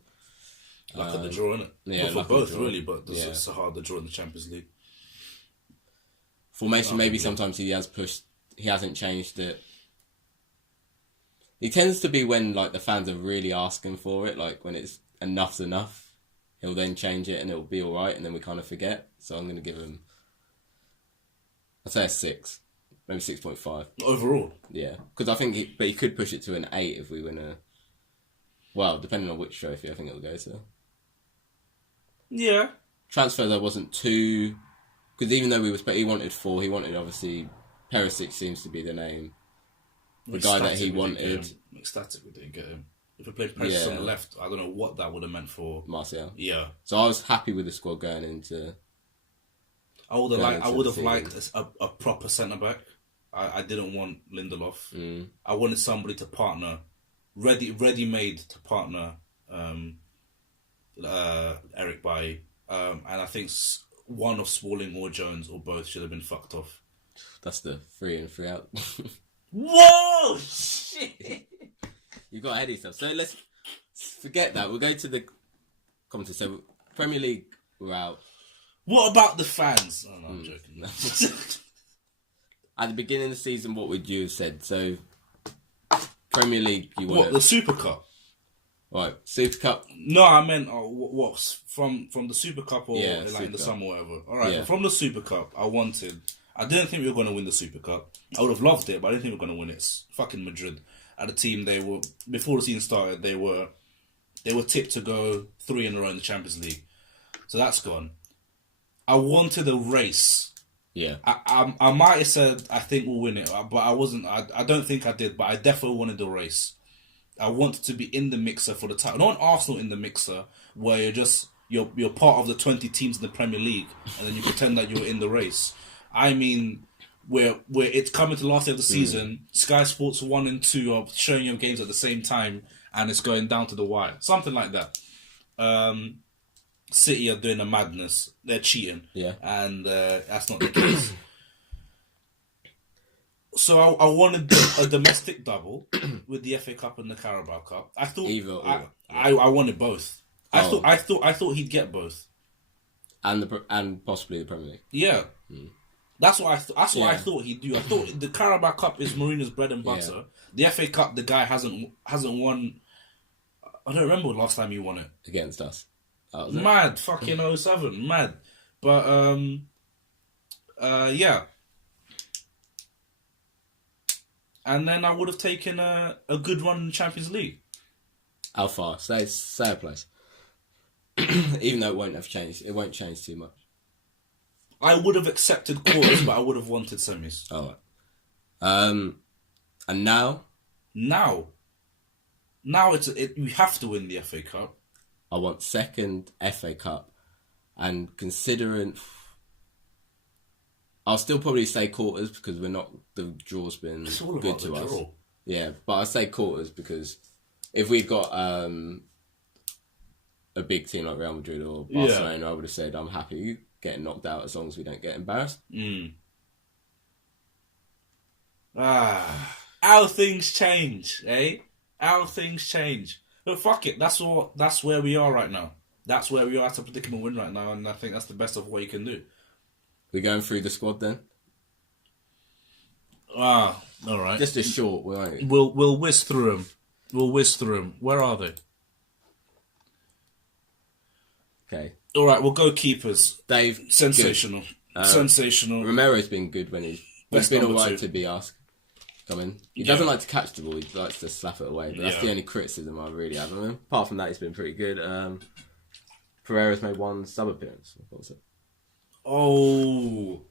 Luck of the draw, innit? Yeah, for both, really, but it's a harder draw in the Champions League. Formation, maybe sometimes he hasn't changed it. He tends to be when like the fans are really asking for it, like when it's enough's enough, he'll then change it and it'll be all right, and then we kind of forget. So I'm going to give him, I'd say a 6, maybe 6.5 overall. Yeah, because I think he could push it to an 8 if we win a. Well, depending on which trophy, I think it'll go to. Yeah. Transfers, I wasn't too, because even though he wanted 4, he wanted obviously Perisic seems to be the name. The guy that he wanted. Ecstatic we didn't get him. If we played Perisic on the left, I don't know what that would have meant for Martial. Yeah. So I was happy with the squad going into. I would have liked a proper centre back. I didn't want Lindelof. I wanted somebody to partner, ready made to partner Eric Bailly. And I think one of Smalling or Jones or both should have been fucked off. That's the 3 in 3 out. Whoa! Shit! You got ahead of yourself. So let's forget that. We'll go to the commentary. So Premier League, we're out. What about the fans? Oh, no, I'm joking. At the beginning of the season, what would you have said? So Premier League, you want what, the Super Cup? Right, Super Cup. No, I meant what from the Super Cup or Super in the Cup. Summer or whatever. All right, from the Super Cup, I didn't think we were going to win the Super Cup. I would have loved it, but I didn't think we were going to win it. It's fucking Madrid. At a team, they were, before the season started, they were tipped to go 3 in a row in the Champions League. So that's gone. I wanted a race. Yeah. I might have said I think we'll win it, but I wasn't. I don't think I did, but I definitely wanted a race. I wanted to be in the mixer for the title. Not an Arsenal in the mixer, where you're part of the 20 teams in the Premier League, and then you pretend that you're in the race. I mean, where it's coming to the last day of the season, Sky Sports 1 and 2 are showing your games at the same time, and it's going down to the wire. Something like that. City are doing a madness. They're cheating. Yeah. And that's not the case. So I wanted a domestic double with the FA Cup and the Carabao Cup. I thought I wanted both. I thought he'd get both. And possibly the Premier League. Yeah. That's what I thought he'd do. I thought the Carabao Cup is Mourinho's bread and butter. Yeah. The FA Cup, the guy hasn't won. I don't remember the last time he won it against us. Mad fucking 07, mad. But yeah. And then I would have taken a good run in the Champions League. How far? Say a place. Even though it won't have changed, it won't change too much. I would have accepted quarters, but I would have wanted semis. All right. And now? Now we have to win the FA Cup. I want second FA Cup, and considering, I'll still probably say quarters because the draw's been good to us. Draw. Yeah, but I say quarters because if we'd got a big team like Real Madrid or Barcelona, I would have said I'm happy getting knocked out as long as we don't get embarrassed. How things change, eh? How things change. But fuck it. That's where we are right now. That's where we are at a predicament win right now, and I think that's the best of what you can do. We're going through the squad then. All right. Just a short, won't we? We'll whiz through them. Where are they? Okay. All right, we'll go keepers. Dave, Sensational. Sensational. Romero's been good when he's Best been number alright two. to be asked. Coming. He Yeah. doesn't like to catch the ball. He likes to slap it away. But that's Yeah. the only criticism I really have of him. Apart from that, he's been pretty good. Pereira's made one sub appearance. What was it? Oh.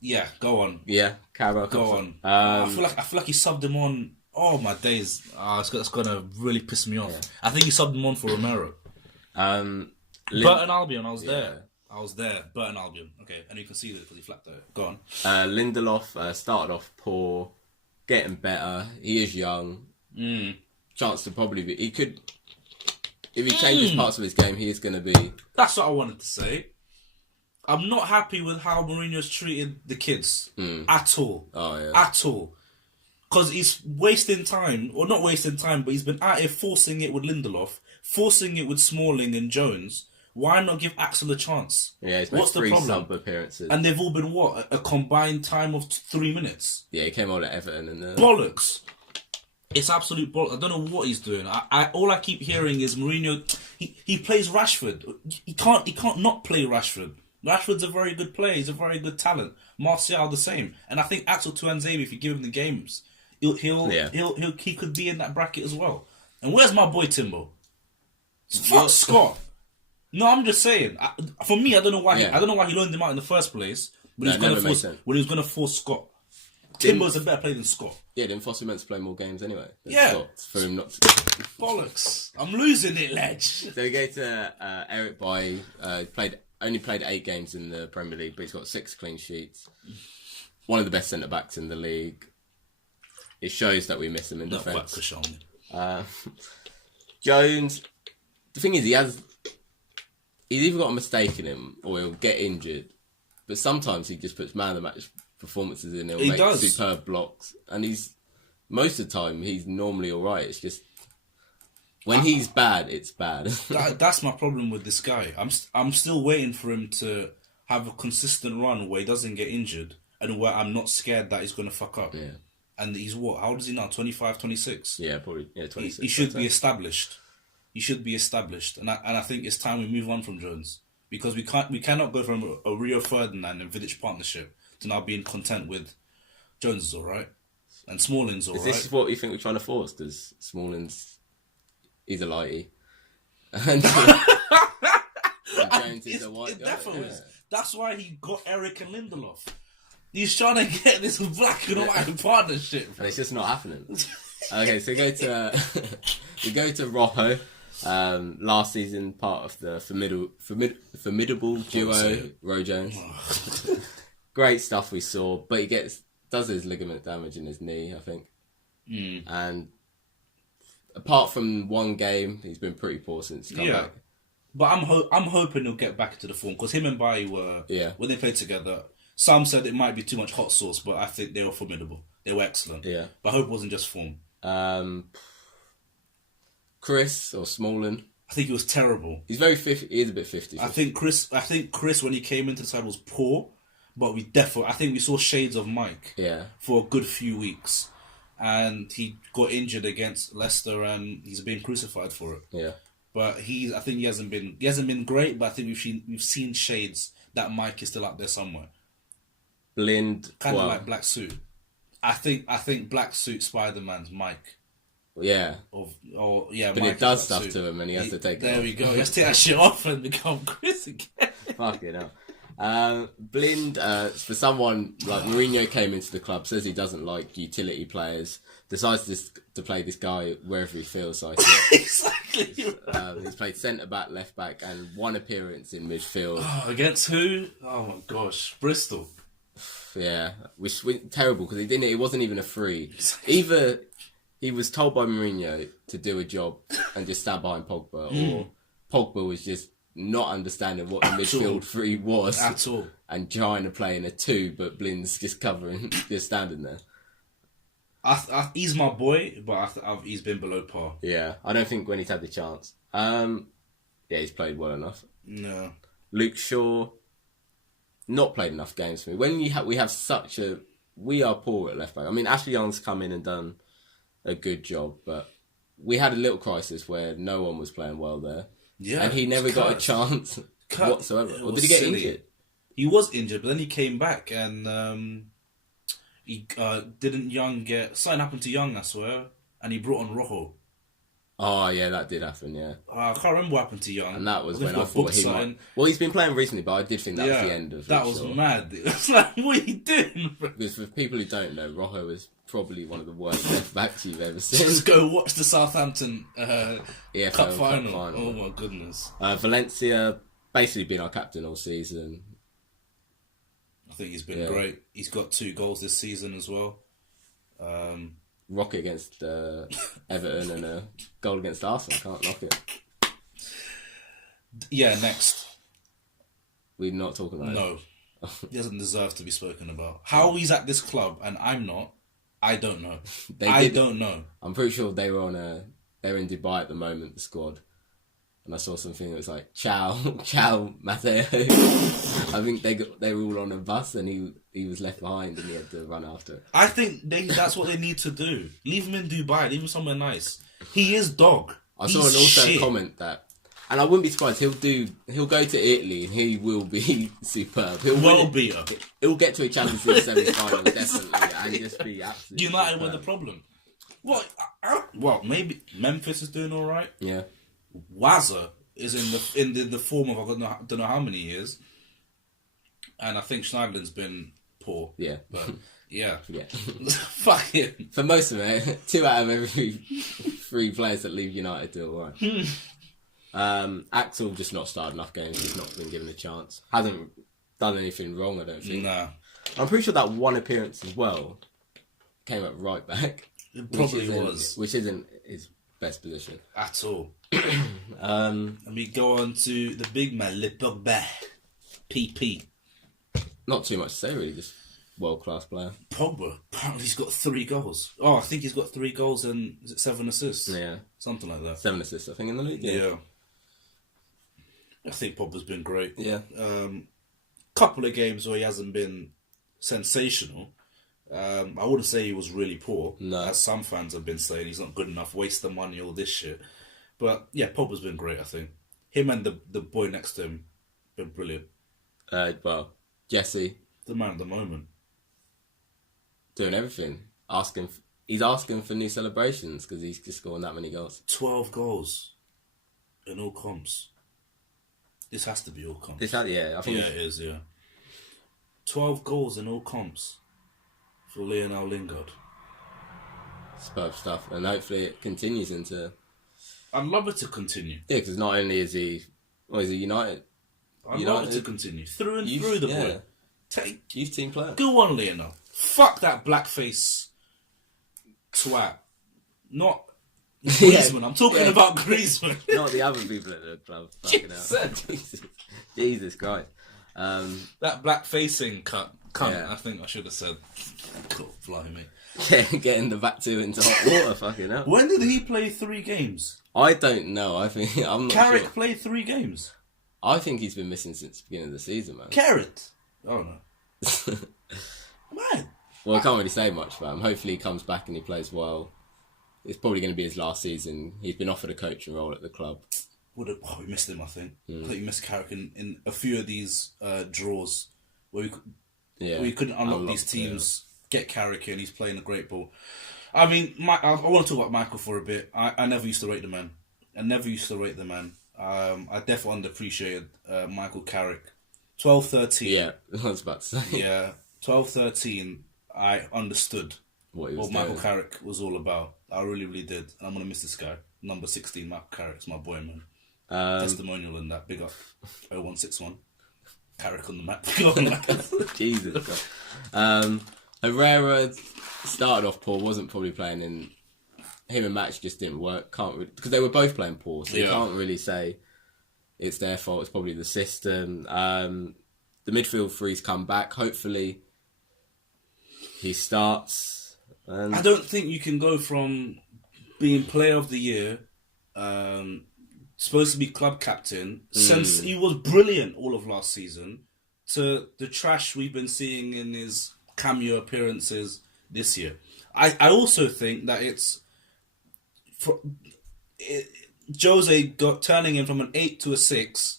Yeah, go on. Yeah, Carabao. Go Cup. on. I feel like he subbed him on. Oh my days! It's gonna really piss me off. Yeah. I think he subbed him on for Romero. Burton Albion. I was there. Burton Albion. Okay, and you can see it because he flapped it. Go on. Lindelof started off poor, getting better. He is young. Chance to probably be. He could, if he changes parts of his game, he is going to be. That's what I wanted to say. I'm not happy with how Mourinho's treated the kids at all. Oh yeah. At all. Because he's wasting time, or not wasting time, but he's been out here forcing it with Lindelof, forcing it with Smalling and Jones. Why not give Axel a chance? Yeah, he's made What's the 3 problem? sub appearances. And they've all been what? A combined time of 3 minutes? Yeah, he came on at Everton and Bollocks. It's absolute bollocks. I don't know what he's doing. All I keep hearing is Mourinho. He plays Rashford. He can't not play Rashford. Rashford's a very good player. He's a very good talent. Martial the same. And I think Axel Tuanzebe, if you give him the games, he could be in that bracket as well. And where's my boy Timbo? Fuck Scott. No, I'm just saying. For me, I don't know why. I don't know why he loaned him out in the first place. But he was going to force Scott. Timbo's a better player than Scott. Yeah, then Foster meant to play more games anyway. Yeah. Scott, for him not to. Bollocks. I'm losing it, Ledge. So we go to Eric Bailly. Only played 8 games in the Premier League, but he's got 6 clean sheets. One of the best centre backs in the league. It shows that we miss him in defence. Jones. The thing is, he's either got a mistake in him or he'll get injured. But sometimes he just puts man of the match performances in. He'll make superb blocks, and most of the time he's normally all right. It's just when he's bad, it's bad. That's my problem with this guy. I'm still waiting for him to have a consistent run where he doesn't get injured and where I'm not scared that he's going to fuck up. Yeah. And he's what? How old is he now? 25, 26? Yeah, probably. Yeah, 26. He should be established. He should be established, and I think it's time we move on from Jones because we cannot go from a Rio Ferdinand and Vidic partnership to now being content with Jones is all right and Smalling's all right. Is this what you think we're trying to force? Because Smalling's he's a lighty, and Jones is a white guy. Definitely. Yeah. That's why he got Eric and Lindelof. He's trying to get this black and white partnership, and it's just not happening. Okay, so we go to Rojo. Last season, part of the formidable duo, Ro Jones. Great stuff we saw, but he does his ligament damage in his knee, I think. And apart from one game, he's been pretty poor since come back. But I'm hoping he'll get back into the form because him and Bailly were when they played together. Some said it might be too much hot sauce, but I think they were formidable. They were excellent. Yeah, but I hope it wasn't just form. Chris or Smalling. I think he was terrible. He's very 50. He is a bit 50. I think Chris when he came into the side was poor, but I think we saw shades of Mike. Yeah. For a good few weeks, and he got injured against Leicester, and he's been crucified for it. Yeah. But I think he hasn't been great, but I think we've seen shades that Mike is still up there somewhere. Blind. Kind of like Black Suit. I think Black Suit Spider-Man's Mike. Yeah. But Mike it does stuff to him and he has to take it off. There we go. He has to take that shit off and become Chris again. Fucking hell. Blind, for someone like Mourinho came into the club, says he doesn't like utility players, decides to play this guy wherever he feels like it. Exactly. He's played centre-back, left-back and one appearance in midfield. Oh, against who? Oh my gosh. Bristol. Yeah. Which was terrible because it wasn't even a free. Either he was told by Mourinho to do a job and just stand behind Pogba, or Pogba was just not understanding what the midfield three was at all, and trying to play in a 2, but Blind's just covering, just standing there. He's my boy, but he's been below par. Yeah, I don't think when he's had the chance. Yeah, he's played well enough. No. Luke Shaw, not played enough games for me. When we are poor at left back. I mean, Ashley Young's come in and done a good job, but we had a little crisis where no one was playing well there. Yeah, and he never got a chance whatsoever. Or did he get injured? He was injured, but then he came back and he didn't Young get... Something happened to Young, I swear, and he brought on Rojo. Oh, yeah, that did happen, yeah. I can't remember what happened to Young. And that was when I thought he might... Well, he's been playing recently, but I did think that was the end of it. That was mad. It was like, what are you doing, bro? Because for people who don't know, Rojo is probably one of the worst left backs you've ever seen. Just go watch the Southampton Cup final. Oh, my goodness. Valencia, basically been our captain all season. I think he's been great. He's got 2 goals this season as well. Rocket against Everton and a goal against Arsenal. Can't knock it. Yeah, next. We're not talking about it. No. He doesn't deserve to be spoken about. How he's at this club and I'm not, I don't know. I don't know. I'm pretty sure they were they're in Dubai at the moment, the squad. And I saw something that was like, ciao, Matteo. I think they were all on a bus and he was left behind and he had to run after it. I think that's what they need to do. Leave him in Dubai, leave him somewhere nice. He is dog. I saw a comment that, and I wouldn't be surprised, he'll go to Italy and he will be superb. He'll get to a Champions League semi-final definitely and just be absolutely United superb. were the problem. What? Well, maybe Memphis is doing all right. Yeah. Wazza is in the form of I don't know how many years, and I think Schneiderlin's been poor. Yeah, but yeah. Fuck him. For most of it, 2 out of every 3 players that leave United do all right. Axel just not started enough games. He's not been given a chance. Hasn't done anything wrong, I don't think. Nah. I'm pretty sure that one appearance as well came at right back. It probably was, which isn't his best position at all. Let me go on to the big man, Le Pogba. PP. Not too much to say, really. Just world-class player. Pogba, apparently he's got 3 goals. Oh, I think he's got 3 goals and 7 assists? Yeah. Something like that. 7 assists, I think, in the league. Yeah. I think Pogba's been great. Yeah. Couple of games where he hasn't been sensational. I wouldn't say he was really poor. No. As some fans have been saying, he's not good enough, waste the money, all this shit. But yeah, Pogba's been great, I think. Him and the boy next to him, been brilliant. Well, Jesse. The man at the moment. Doing everything. He's asking for new celebrations because he's just scoring that many goals. 12 goals in all comps. This has to be all comps. I think it is, yeah. 12 goals in all comps for Lionel Lingard. Superb stuff. And hopefully it continues into... I'd love it to continue. Yeah, because not only is he United... I'd love it to continue. Through and through the boy. Youth team player. Go on, Lionel. Fuck that blackface twat. Not Griezmann. I'm talking about Griezmann. Not the other people at the club. Jesus Christ. That black-facing cunt, I think I should have said. God, blimey. Getting the back 2 into hot water, fucking hell. When did he play 3 games? I don't know. I'm not Carrick sure. played 3 games. I think he's been missing since the beginning of the season, man. Carrot? Oh, no. Man. Well, I can't really say much about him. Hopefully he comes back and he plays well. It's probably going to be his last season. He's been offered a coaching role at the club. We missed him, I think. I think we missed Carrick in a few of these draws where we couldn't unlock these teams, get Carrick in, he's playing a great ball. I mean, I want to talk about Michael for a bit. I never used to rate the man. I definitely underappreciated Michael Carrick. 12-13. Yeah, I was about to say. Yeah, 12-13, I understood what Michael Carrick was all about. I really, really did. And I'm going to miss this guy. Number 16, Michael Carrick's my boy, man. Testimonial in that. Big up 0161. Carrick on the map. Jesus God. Herrera started off poor, wasn't probably playing in... Him and Max just didn't work. Because they were both playing poor, so you can't really say it's their fault. It's probably the system. The midfield three's come back. Hopefully he starts. And I don't think you can go from being player of the year, supposed to be club captain, since he was brilliant all of last season, to the trash we've been seeing in his cameo appearances this year. I also think that Jose turning him from an 8 to a 6,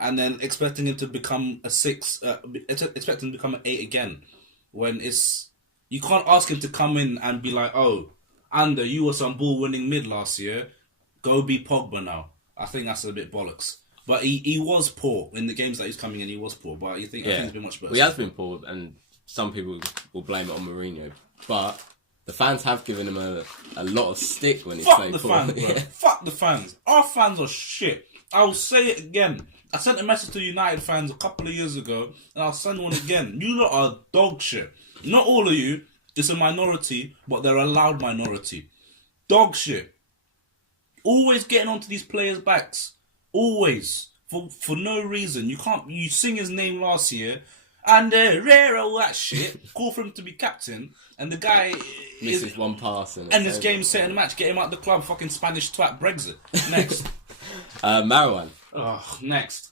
and then expecting him to become a 6, expecting him to become an 8 again, when you can't ask him to come in and be like, oh, Ander, you were some ball-winning mid last year, go be Pogba now. I think that's a bit bollocks. But he was poor in the games that he's coming in. He was poor, but I think he's been much better. Well, he has been poor, and some people will blame it on Mourinho, but the fans have given him a lot of stick when he's played poor. Fuck the fans, bro. Fuck the fans. Our fans are shit. I'll say it again. I sent a message to United fans a couple of years ago, and I'll send one again. You lot are dog shit. Not all of you. It's a minority, but they're a loud minority. Dog shit. Always getting onto these players' backs. Always. For no reason. You sing his name last year, and rare all that shit. Call for him to be captain, and the guy misses one pass and this game's setting the match. Get him out the club. Fucking Spanish twat. Brexit. Next. Marwan. Oh, next.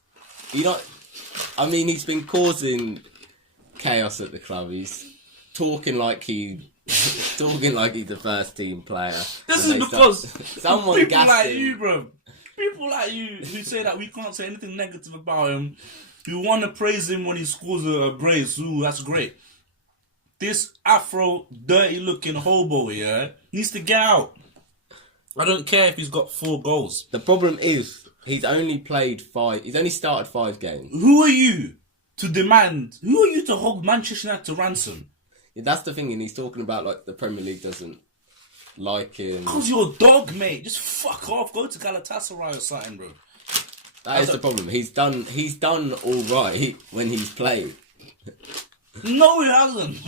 He's been causing chaos at the club. He's talking like he's a first team player. This is because someone people gassed like him. you, bro. People like you who say that we can't say anything negative about him, who want to praise him when he scores a brace. Ooh, that's great. This Afro, dirty-looking hobo here needs to get out. I don't care if he's got 4 goals. The problem is he's only played 5. He's only started 5 games. Who are you to demand? Who are you to hold Manchester United to ransom? That's the thing, and he's talking about like the Premier League doesn't like him. Because you're a dog, mate. Just fuck off. Go to Galatasaray or something, bro. That is the problem. He's done all right when he's played. No, he hasn't.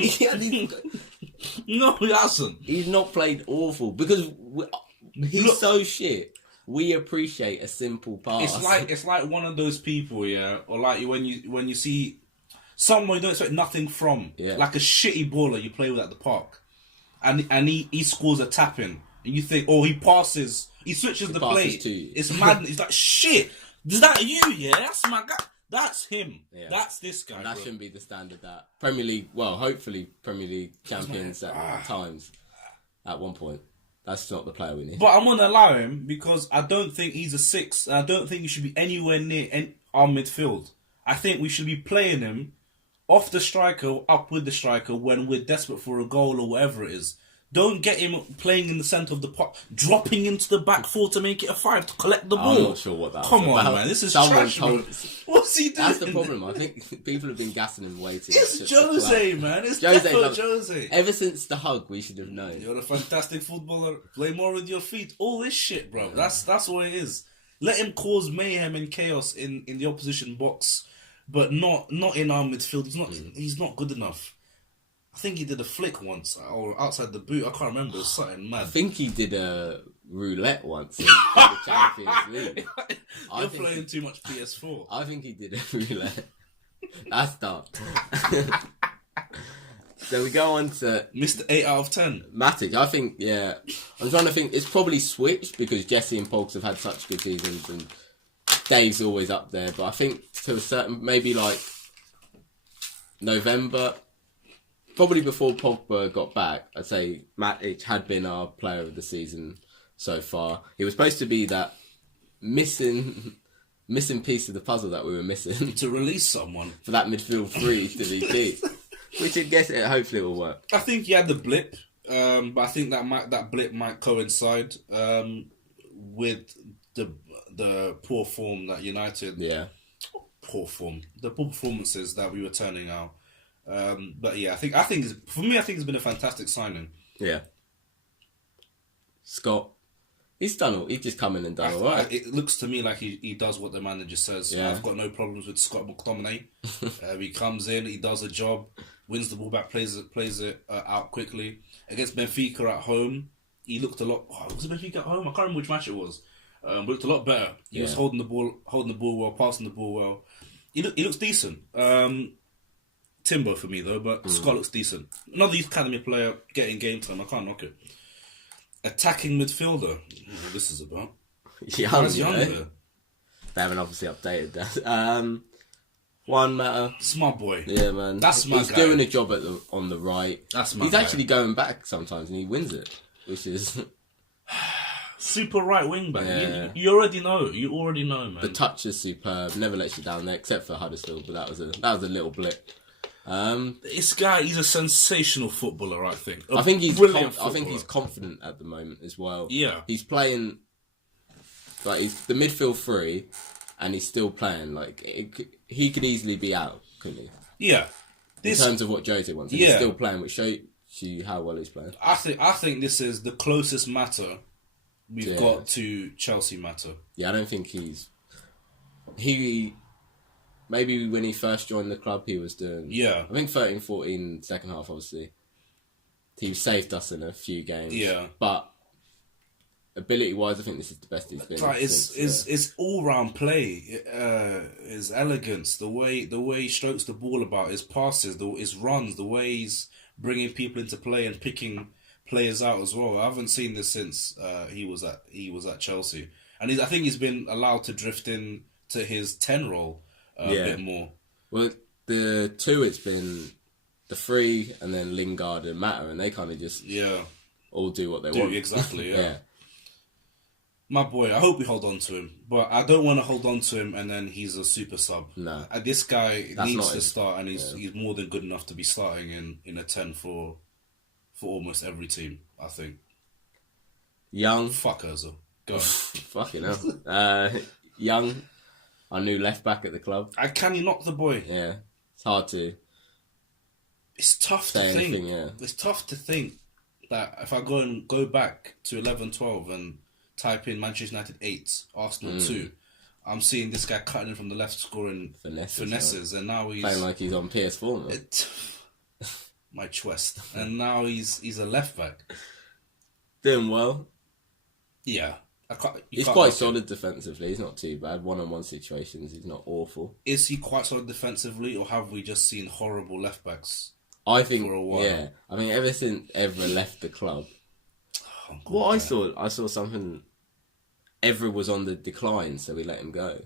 No, he hasn't. He's not played awful because he's so shit. We appreciate a simple pass. It's like one of those people, yeah, or like when you see someone you don't expect nothing from, like a shitty baller you play with at the park, and he scores a tap in, and you think, oh, he switches the play. It's mad. He's like, shit, is that you? Yeah, that's my guy. That's him. Yeah. That's this guy. And that shouldn't be the standard that Premier League. Well, hopefully Premier League champions at times. At one point, that's not the player we need. But I'm gonna allow him because I don't think he's a 6. And I don't think he should be anywhere near our midfield. I think we should be playing him off the striker, or up with the striker when we're desperate for a goal or whatever it is. Don't get him playing in the centre of the pot, dropping into the back 4 to make it a 5 to collect the ball. I'm not sure what that was Come on, about. man. This is trash, bro. What's he doing? That's the problem. I think people have been gassing him way too much. It's Jose, man. It's Jose. Ever since the hug, we should have known. You're a fantastic footballer. Play more with your feet. All this shit, bro. That's what it is. Let him cause mayhem and chaos in the opposition box, but not in our midfield. He's not good enough. I think he did a flick once, or outside the boot. I can't remember. It was something mad. I think he did a roulette once in the Champions League. You're playing too much PS4. I think he did a roulette. That's dark. So we go on to Mr. 8 out of 10. Matic. I think, I'm trying to think. It's probably switched because Jesse and Pogs have had such good seasons, and Dave's always up there. But I think to a certain, maybe like November. Probably before Pogba got back, I'd say Matic had been our player of the season so far. He was supposed to be that missing piece of the puzzle that we were missing. To release someone. For that midfield 3 to be beat. Which I guess hopefully it will work. I think he had the blip, but I think that blip might coincide with the poor form that United... Yeah. Poor form. The poor performances that we were turning out. But yeah, I think for me, I think it's been a fantastic signing. Yeah. Scott, he's just come in and done all right. It looks to me like he does what the manager says. Yeah. I've got no problems with Scott McTominay. He comes in, he does a job, wins the ball back, plays it out quickly. Against Benfica at home, he looked a lot. Was it Benfica at home? I can't remember which match it was. But looked a lot better. He was holding the ball well, passing the ball well. He looks decent. Timbo for me though, but Scott looks decent. Another youth academy player getting game time. I can't knock it. Attacking midfielder. What this is about? Young, Young there. They haven't obviously updated that. One matter. Smart boy. Yeah, man. That's my He's guy. doing a job on the right. That's my He's guy. actually going back sometimes and he wins it, which is Super right wing back. Yeah. You already know. You already know, man. the touch is superb. Never lets you down there, except for Huddersfield, but that was a little blip. This guy, he's a sensational footballer. I think. I think he's brilliant. confident at the moment as well. Yeah. He's playing like he's the midfield three, and he's still playing like he could easily be out, couldn't he? Yeah. In terms of what Jose wants, and he's Yeah. still playing, which shows you how well he's playing. I think this is the closest matter we've Yeah. got to Chelsea matter. Yeah, I don't think he maybe when he first joined the club he was doing Yeah. I think 13-14 second half obviously. He saved us in a few games. Yeah. But ability wise I think this is the best he's been. Like since, it's all round play, his elegance, the way he strokes the ball about, his passes, his runs, the way he's bringing people into play and picking players out as well. I haven't seen this since he was at Chelsea, and I think he's been allowed to drift in to his 10 role a bit more. Well, the two it's been the three and then Lingard and Mata, and they kind of just all do what they want. Exactly, yeah. Yeah. My boy, I hope we hold on to him, but I don't want to hold on to him and then he's a super sub. No. This guy needs to his- start, and he's more than good enough to be starting in a 10 for almost every team, I think. Young. Fuck Ozil. Go on. Fucking hell. Young, our new left back at the club. Can you knock the boy? Yeah. It's hard to It's tough say to think. anything, yeah. It's tough to think that if I go back to 11-12 and type in Manchester United 8, Arsenal 2, I'm seeing this guy cutting in from the left, scoring finesses, and now he's playing like he's on PS4, man. My chest, and now he's a left back. Doing well. Yeah, He's quite solid defensively. He's not too bad. One-on-one situations, he's not awful. Is he quite solid defensively, or have we just seen horrible left backs? I think, For a while. yeah. I mean, ever since Evra left the club, what I saw something. Evra was on the decline, so we let him go.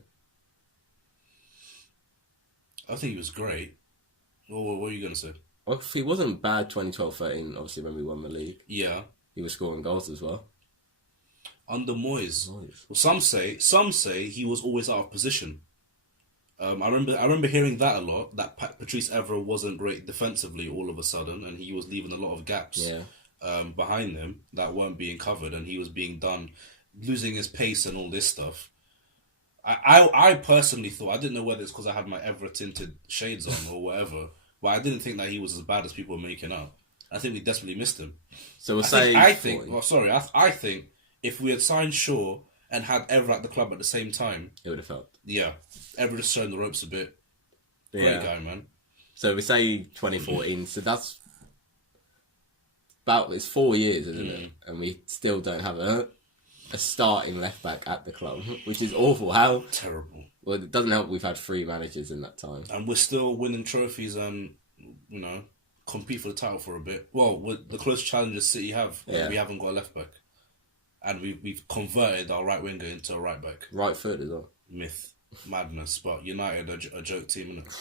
I think he was great. What were you going to say? Well, if he wasn't bad 2012-13, obviously when we won the league. Yeah. He was scoring goals as well. Under Moyes. Well, some say he was always out of position. I remember hearing that a lot, that Patrice Evra wasn't great defensively all of a sudden, and he was leaving a lot of gaps behind him that weren't being covered, and he was being done, losing his pace and all this stuff. I personally thought, I didn't know whether it's because I had my Evra tinted shades on or whatever, but I didn't think that he was as bad as people were making up. I think we desperately missed him. So we'll I think if we had signed Shaw and had Evra at the club at the same time, it would have helped. yeah, Evra just showing the ropes a bit. Great guy, man. So we say 2014, so that's it's 4 years, isn't it? And we still don't have a starting left back at the club, which is awful. How terrible. Well, it doesn't help. We've had 3 managers in that time, and we're still winning trophies and compete for the title for a bit. Well, with the close challenges City have, we haven't got a left back, and we've converted our right winger into a right back. Right foot as well. Myth, madness. But United a joke team, innit?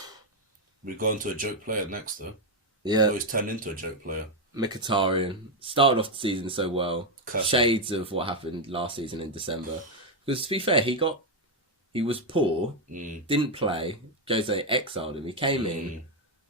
We're going to a joke player next, though. Yeah, always turned into a joke player. Mkhitaryan started off the season so well. Perfect. Shades of what happened last season in December. Because to be fair, he was poor, didn't play. Jose exiled him. He came in,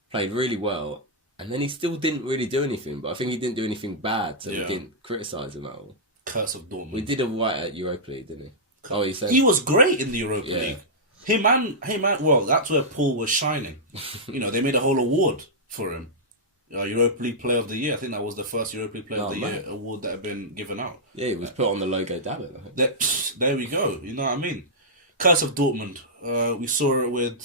played really well, and then he still didn't really do anything. But I think he didn't do anything bad, so we didn't criticise him at all. Curse of Dortmund. We did a right at Europa League, didn't he? Oh, he said he was great in the Europa League. Him and well, that's where Paul was shining. They made a whole award for him. Europa League Player of the Year. I think that was the first Europa League Player of the Year award that had been given out. Yeah, he was put on the logo Dabbit. There we go. You know what I mean? Curse of Dortmund. We saw it with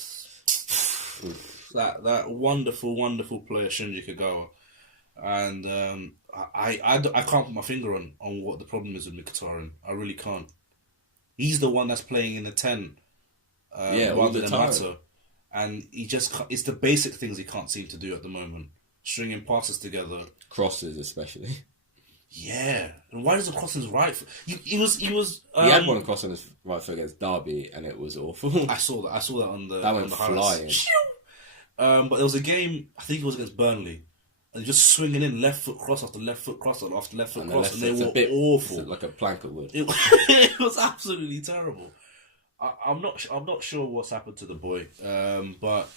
that wonderful, wonderful player Shinji Kagawa, and I can't put my finger on what the problem is with Mkhitaryan. I really can't. He's the one that's playing in the 10. All the time. Mata. and he just it's the basic things he can't seem to do at the moment. Stringing passes together, Crosses especially. yeah. And why does the crossings right? He was. He had one cross on his right foot against Derby, and it was awful. I saw that. I saw that on the That went on the flying. But there was a game. I think it was against Burnley, and just swinging in left foot cross after left foot cross after left foot And cross, and they it's were a bit awful. Like a plank of wood. It was absolutely terrible. I'm not sure what's happened to the boy, but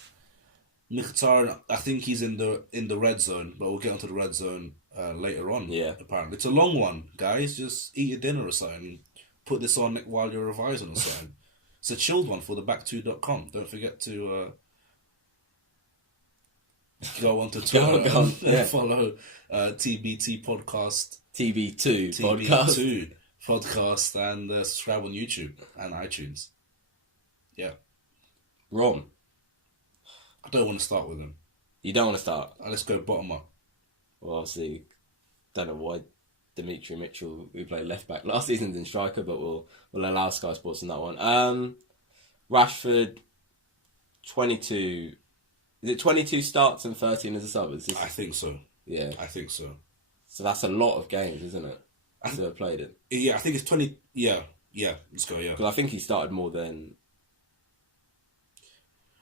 Mkhitaryan, I think he's in the red zone, but we'll get onto the red zone later on. Yeah. Apparently, it's a long one, guys. Just eat your dinner or something. Put this on while you're revising or something. It's a chilled one for the back2.com. Don't forget to go onto Twitter and follow TBT podcast, TB2 TB2 podcast, and subscribe on YouTube and iTunes. Yeah. Rom. I don't want to start with him. You don't want to start? Let's go bottom up. Well, obviously, don't know why Dimitri Mitchell, who played left back last season's in striker, but we'll allow Sky Sports on that one. Rashford, 22. Is it 22 starts and 13 as a sub? I think so. Yeah. I think so. So that's a lot of games, isn't it? To have played it. Yeah, I think it's 20. Yeah. Let's go. Yeah. Because I think he started more than.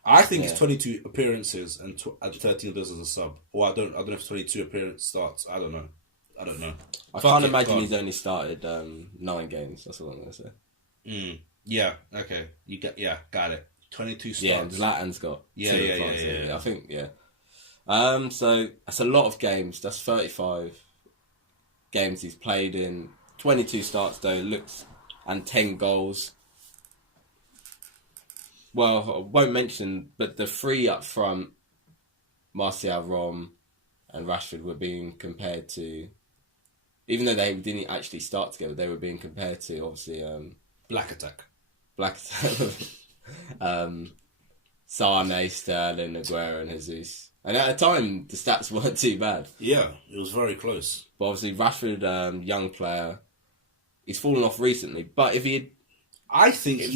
I think it's 22 appearances and 13 of those as a sub. Or I don't know if it's 22 appearance starts. I don't know. I can't imagine he's only started 9 games. That's all I'm going to say. Yeah. Okay. Got it. 22 starts. Yeah, Zlatan's got. Yeah. I think so that's a lot of games. That's 35 games he's played in. 22 starts though. And 10 goals. Well, I won't mention, but the 3 up front, Martial, Rom, and Rashford were being compared to, even though they didn't actually start together, they were being compared to, obviously, Black Attack. Sane, Sterling, Aguero, and Jesus. And at the time, the stats weren't too bad. Yeah, it was very close. But obviously, Rashford, young player, he's fallen off recently. But if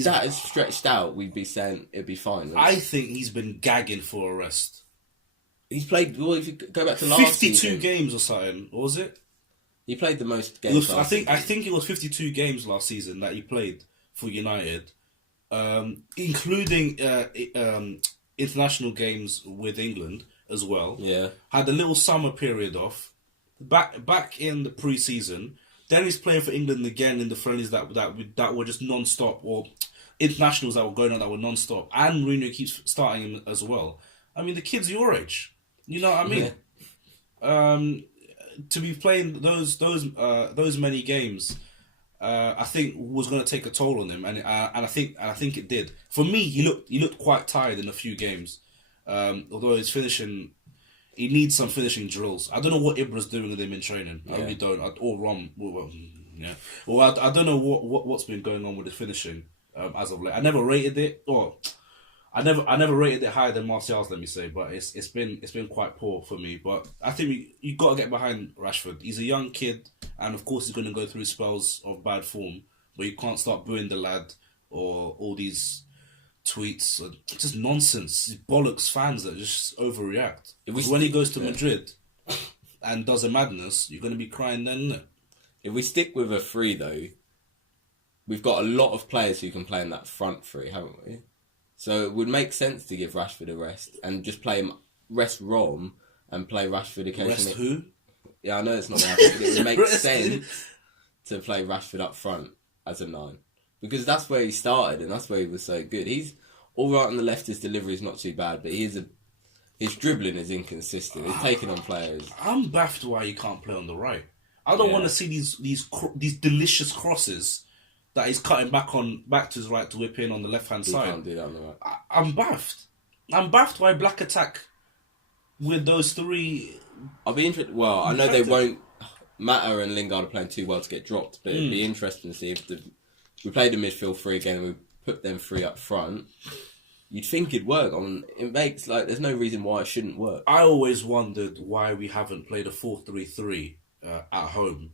that is stretched out, we'd be saying it'd be fine. I think he's been gagging for a rest. He's played. Well, if you go back to last 52 season, games or something. What was it? He played the most games. I think it was 52 games last season that he played for United, including international games with England as well. Yeah, had a little summer period off. Back in the pre-season. Then he's playing for England again in the friendlies that were just non-stop, or internationals that were going on that were non-stop. And Mourinho keeps starting him as well. I mean, the kid's your age. You know what I mean? Yeah. To be playing those many games, I think was going to take a toll on him, and I think it did. For me, he looked quite tired in a few games. Although his finishing. He needs some finishing drills. I don't know what Ibra's doing with him in training. I really don't. Or Rom. Yeah. Well, I don't know what's been going on with his finishing as of late. I never rated it. I never rated it higher than Martial's. Let me say, but it's been quite poor for me. But I think you got to get behind Rashford. He's a young kid, and of course he's going to go through spells of bad form. But you can't start booing the lad or all these tweets, just nonsense, bollocks fans that just overreact. When he goes to Madrid and does a madness, you're going to be crying then, isn't it? If we stick with a 3 though, we've got a lot of players who can play in that front 3, haven't we? So it would make sense to give Rashford a rest and just play him, rest Rom and play Rashford occasionally. Rest who? Yeah, I know it's not going to happen, but it would make sense to play Rashford up front as a 9. Because that's where he started and that's where he was so good. He's all right on the left, his delivery is not too bad, but his dribbling is inconsistent. He's taking on players. I'm baffled why you can't play on the right. I don't want to see these delicious crosses that he's cutting back to his right to whip in on the left-hand side. He can't do that on the right. I'm baffed. I'm baffed why Black Attack with those 3... I'll be interested. Well, I know they won't... Mata and Lingard are playing too well to get dropped, but it'd be interesting to see if we played a midfield 3 again and we put them 3 up front. You'd think it'd work. It makes, there's no reason why it shouldn't work. I always wondered why we haven't played a 4-3-3 at home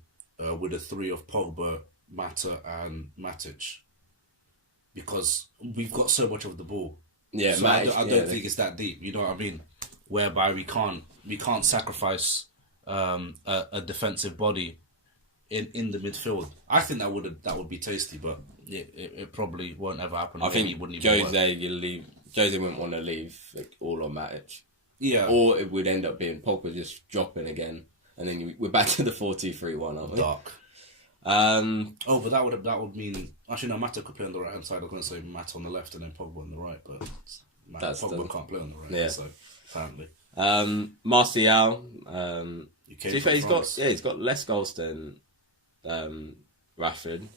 with a 3 of Pogba, Mata and Matic. Because we've got so much of the ball. Yeah, So Matic, I don't think it's that deep. You know what I mean? Whereby we can't sacrifice a defensive body in the midfield. I think that would be tasty, but it probably won't ever happen. I think it wouldn't even work. Jose wouldn't want to leave all on Matic. Yeah. Or it would end up being Pogba just dropping again, and then we're back to the 4-2-3-1, aren't we? Dark. But that would mean actually no, Mata could play on the right hand side. I was going to say Matt on the left and then Pogba on the right, but Pogba can't play on the right. Yeah. So apparently. Martial. To be fair, he's got less goals than Rashford.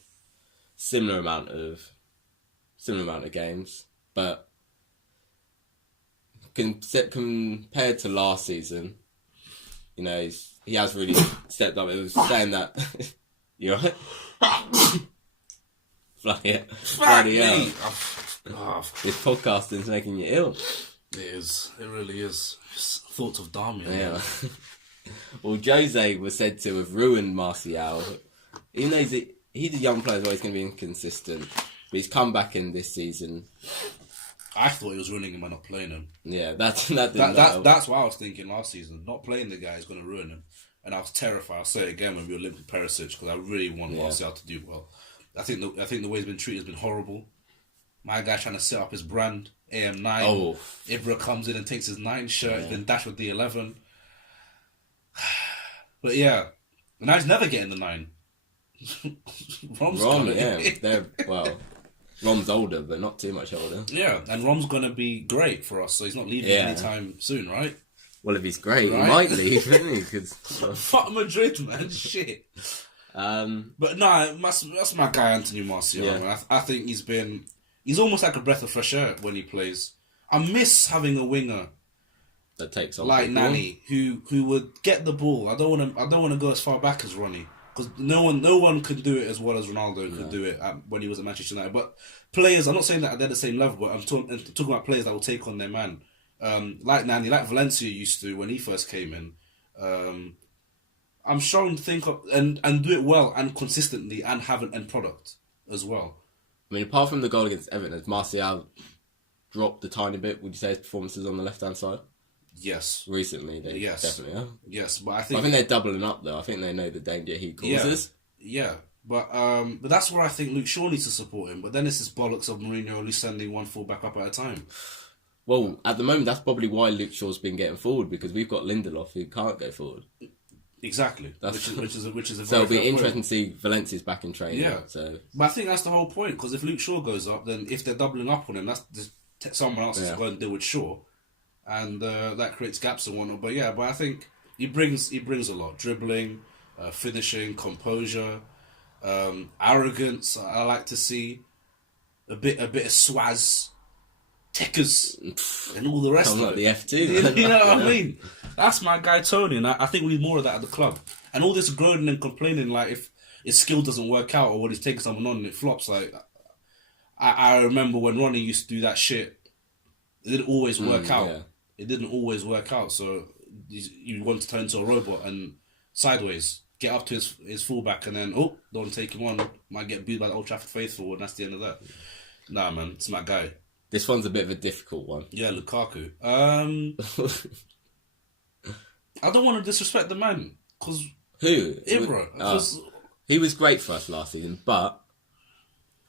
Similar amount of games, but compared to last season, you know, he has really stepped up. It was saying that you're right. Bloody hell! This podcasting's making you ill. It is. It really is. Just thoughts of Darmian. Yeah. Well, Jose was said to have ruined Martial. Even though he's a young player, he's always going to be inconsistent. But he's come back in this season. I thought he was ruining him by not playing him. Yeah, that's what I was thinking last season. Not playing the guy is going to ruin him. And I was terrified. I'll say it again when we were linked with Perisic because I really want Martial to do well. I think the way he's been treated has been horrible. My guy trying to set up his brand, AM9. Oh. Ibra comes in and takes his 9 shirt, he's been dashed with the 11. But yeah, and now he's never getting the 9. Rom, yeah. Rom's older, but not too much older. Yeah, and Rom's going to be great for us, so he's not leaving anytime soon, right? Well, if he's great, he might leave, isn't he? Cause, fuck Madrid, man. Shit. But no, that's my guy, Anthony Martial. Yeah. Man. I think he's almost like a breath of fresh air when he plays. I miss having a winger that takes on like Nani, who would get the ball. I don't want to go as far back as Ronnie because no one could do it as well as Ronaldo could do it when he was at Manchester United. But players, I'm not saying that they're the same level, but I'm talking about players that will take on their man, like Nani, like Valencia used to when he first came in. I'm starting to think of and do it well and consistently and have an end product as well. I mean, apart from the goal against Everton, has Martial dropped a tiny bit? Would you say his performances on the left-hand side? Yes. Recently, they definitely are. Yes, but I think they're doubling up though. I think they know the danger he causes. Yeah. But that's where I think Luke Shaw needs to support him. But then it's this bollocks of Mourinho only sending one full back up at a time. Well, at the moment, that's probably why Luke Shaw's been getting forward because we've got Lindelof who can't go forward. Exactly. Which is a very so it'll be interesting to see Valencia's back in training. Yeah. So, but I think that's the whole point because if Luke Shaw goes up, then if they're doubling up on him, that's just someone else has to go and deal with Shaw, and that creates gaps and whatnot. But I think he brings a lot: dribbling, finishing, composure, arrogance. I like to see a bit of swaz, tickers, and all the rest of it. The F2. You know what I mean? That's my guy Tony, and I think we need more of that at the club. And all this groaning and complaining, like if his skill doesn't work out or when he's taking someone on and it flops, like I remember when Ronnie used to do that shit. It didn't always work out. Yeah. It didn't always work out. So you want to turn into a robot and sideways get up to his fullback and then don't take him on. Might get beat by the Old Trafford faithful, and that's the end of that. Nah, man, it's my guy. This one's a bit of a difficult one. Yeah, Lukaku. I don't want to disrespect the man because Ibra. He was great for us last season, but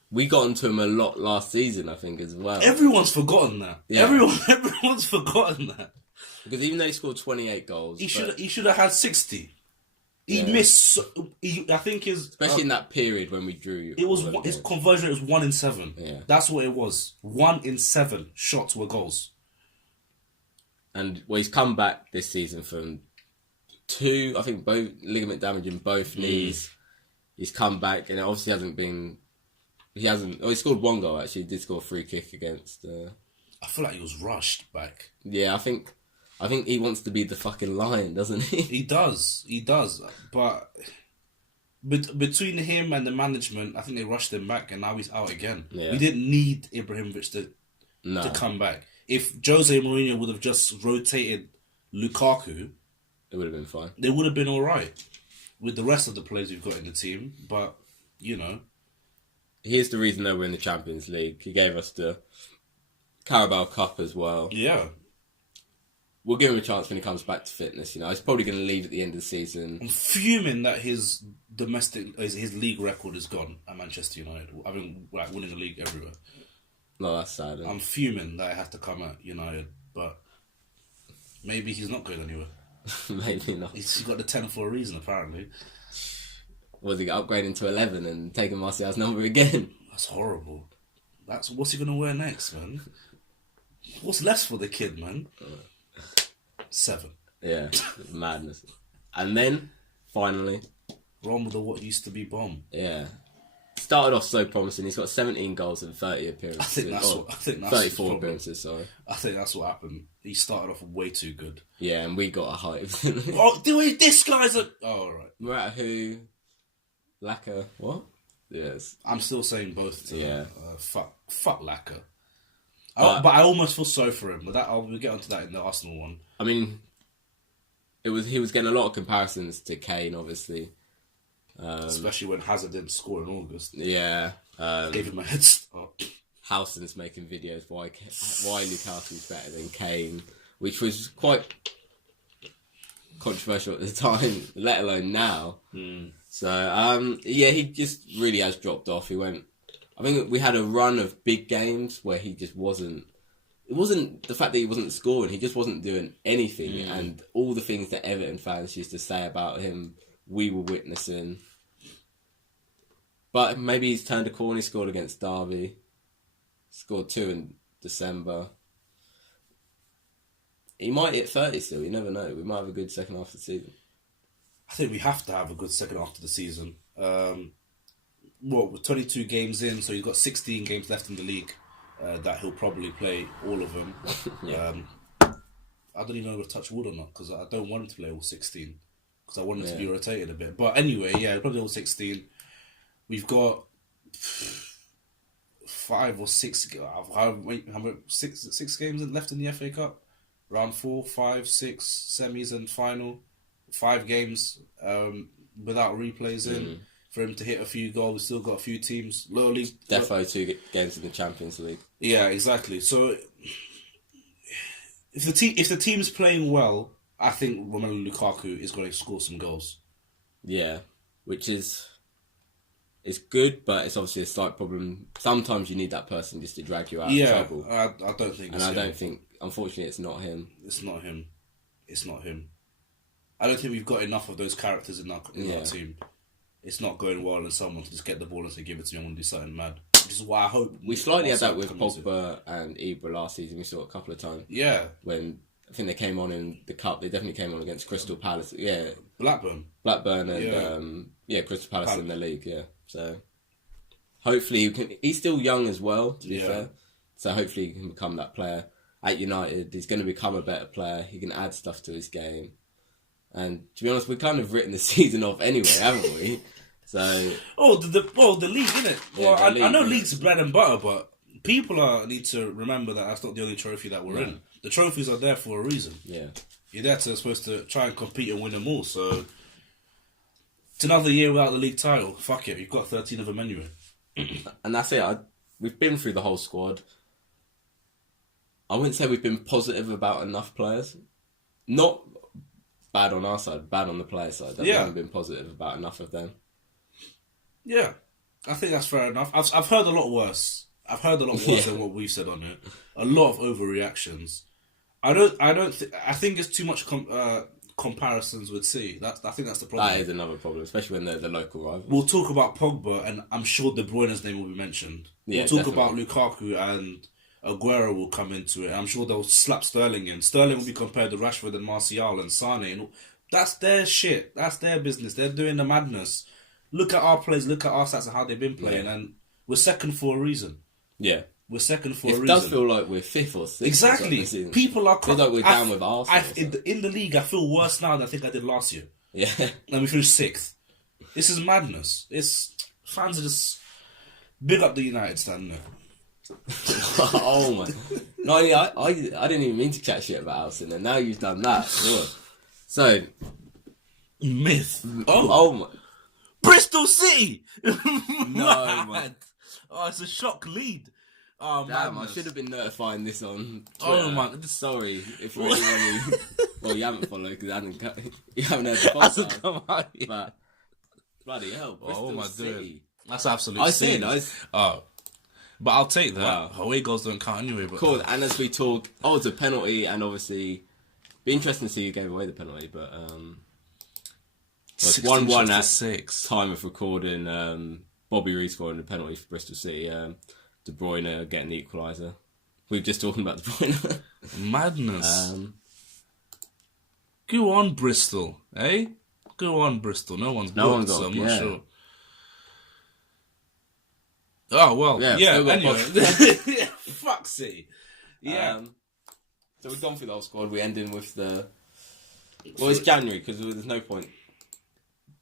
we got into him a lot last season, I think, as well. Everyone's forgotten that. Yeah. Everyone's forgotten that. Because even though he scored 28 goals, he should have had 60. He missed. I think especially in that period when we drew. His conversion rate was 1 in 7. Yeah, that's what it was. 1 in 7 shots were goals. And he's come back this season from 2, I think, both ligament damage in both knees. He's come back, and it obviously hasn't been. He scored 1 goal actually. He did score a free kick against. I feel like he was rushed back. Yeah, I think he wants to be the fucking lion, doesn't he? He does. But between him and the management, I think they rushed him back, and now he's out again. Yeah. We didn't need Ibrahimovic to come back. If Jose Mourinho would have just rotated Lukaku, it would have been fine. They would have been all right with the rest of the players we've got in the team. But here's the reason that we're in the Champions League. He gave us the Carabao Cup as well. Yeah. We'll give him a chance when he comes back to fitness. He's probably going to leave at the end of the season. I'm fuming that his league record is gone at Manchester United. I mean, like winning the league everywhere. No, that's sad. I'm fuming that it has to come at United, but maybe he's not going anywhere. Maybe not. He's got the 10 for a reason, apparently. Was he upgrading to 11 and taking Martial's number again? That's horrible. What's he gonna wear next, man? What's left for the kid, man? 7. Yeah, madness. And then finally, Ron with the what used to be bomb. Yeah, started off so promising. He's got 17 goals and 30 appearances. I think that's 34 appearances. Sorry. I think that's what happened. He started off way too good. Yeah, and we got a hype. This guy's a. Oh, all right. Morata, Laka, what? Yes. I'm still saying both. Yeah. Fuck Laka. But I almost feel sorry for him. But we'll get onto that in the Arsenal one. I mean, he was getting a lot of comparisons to Kane, obviously. Especially when Hazard didn't score in August. Yeah. Gave him a head start. Howson's making videos why Lukaku's better than Kane, which was quite controversial at the time, let alone now. So, he just really has dropped off. I think we had a run of big games where he just wasn't. It wasn't the fact that he wasn't scoring; he just wasn't doing anything. And all the things that Everton fans used to say about him, we were witnessing. But maybe he's turned a corner. He scored against Derby. Scored 2 in December. He might hit 30 still. You never know. We might have a good second half of the season. I think we have to have a good second half of the season. We're 22 games in, so he's got 16 games left in the league that he'll probably play all of them. Yeah. I don't even know if touch wood or not, because I don't want him to play all 16, because I want him to be rotated a bit. But anyway, probably all 16. We've got 5 or 6 games left in the FA Cup. Round 4, 5, 6 semis and final. 5 games without replays in. For him to hit a few goals, we've still got a few teams. Lower league. Defo 2 games in the Champions League. Yeah, exactly. So if the team's playing well, I think Romelu Lukaku is going to score some goals. Yeah, which is good, but it's obviously a slight problem. Sometimes you need that person just to drag you out of trouble. I don't think. And I don't think, unfortunately, it's not him. It's not him. I don't think we've got enough of those characters in our team. It's not going well, and someone to just get the ball and say, "Give it to me, I want to do something mad." Which is why I hope we slightly had that with Pogba and Ibra last season. We saw it a couple of times. Yeah, when I think they came on in the cup, they definitely came on against Crystal Palace. Yeah, Blackburn, and Crystal Palace in the league. Yeah, so hopefully he's still young as well. To be fair, so hopefully he can become that player at United. He's going to become a better player. He can add stuff to his game. And to be honest, we've kind of written the season off anyway, haven't we? So the league, innit? Yeah, I know league's bread and butter, but people need to remember that that's not the only trophy that we're in. The trophies are there for a reason. Yeah, you're there supposed to try and compete and win them all. So it's another year without the league title. Fuck it, you've got 13 of them anyway. And that's it. We've been through the whole squad. I wouldn't say we've been positive about enough players. Not bad on our side, bad on the player side. We haven't been positive about enough of them. Yeah, I think that's fair enough. I've heard a lot worse. Than what we've said on it. A lot of overreactions. I think it's too much comparisons with City. I think that's the problem. That is another problem, especially when they're the local rivals. We'll talk about Pogba, and I'm sure De Bruyne's name will be mentioned. Yeah, we'll talk about Lukaku, and Aguero will come into it. I'm sure they'll slap Sterling in. Sterling will be compared to Rashford and Martial and Sane. And that's their shit. That's their business. They're doing the madness. Look at our players. Look at our stats and how they've been playing. And we're second for a reason. Yeah. We're second for a reason. It does feel like we're 5th or 6th. Exactly. People are... Feels like we're down with Arsenal. In the league, I feel worse now than I think I did last year. Yeah. And we finished 6th. This is madness. Fans are just... Big up the United stand there. Oh my! No, I didn't even mean to chat shit about Alison, and now you've done that. So, myth. Oh my! Bristol City. No, man. Oh, it's a shock lead. Oh, Damn, madness. I should have been notifying this on Twitter. Oh, man. Sorry if you're anyone who... Well, you haven't followed because you haven't heard the podcast. Come on. But, bloody hell, Bristol what am I City. doing? That's absolute I see sin. it. Oh. But I'll take that. Wow. Away goals don't count anyway. But Cool, and as we talk... Oh, it's a penalty, and obviously... Be interesting to see who gave away the penalty, but... It's 1-1 at 6. time of recording. Bobby Reece scoring the penalty for Bristol City. De Bruyne getting the equaliser. We were just talking about De Bruyne. Madness. Go on, Bristol. Eh? Go on, Bristol. No one's booked, so I'm not sure. Oh, well. Yeah, anyway. Fuck's sake. Yeah. So we've gone through the whole squad. We end in with the... Well, it's January, because there's no point.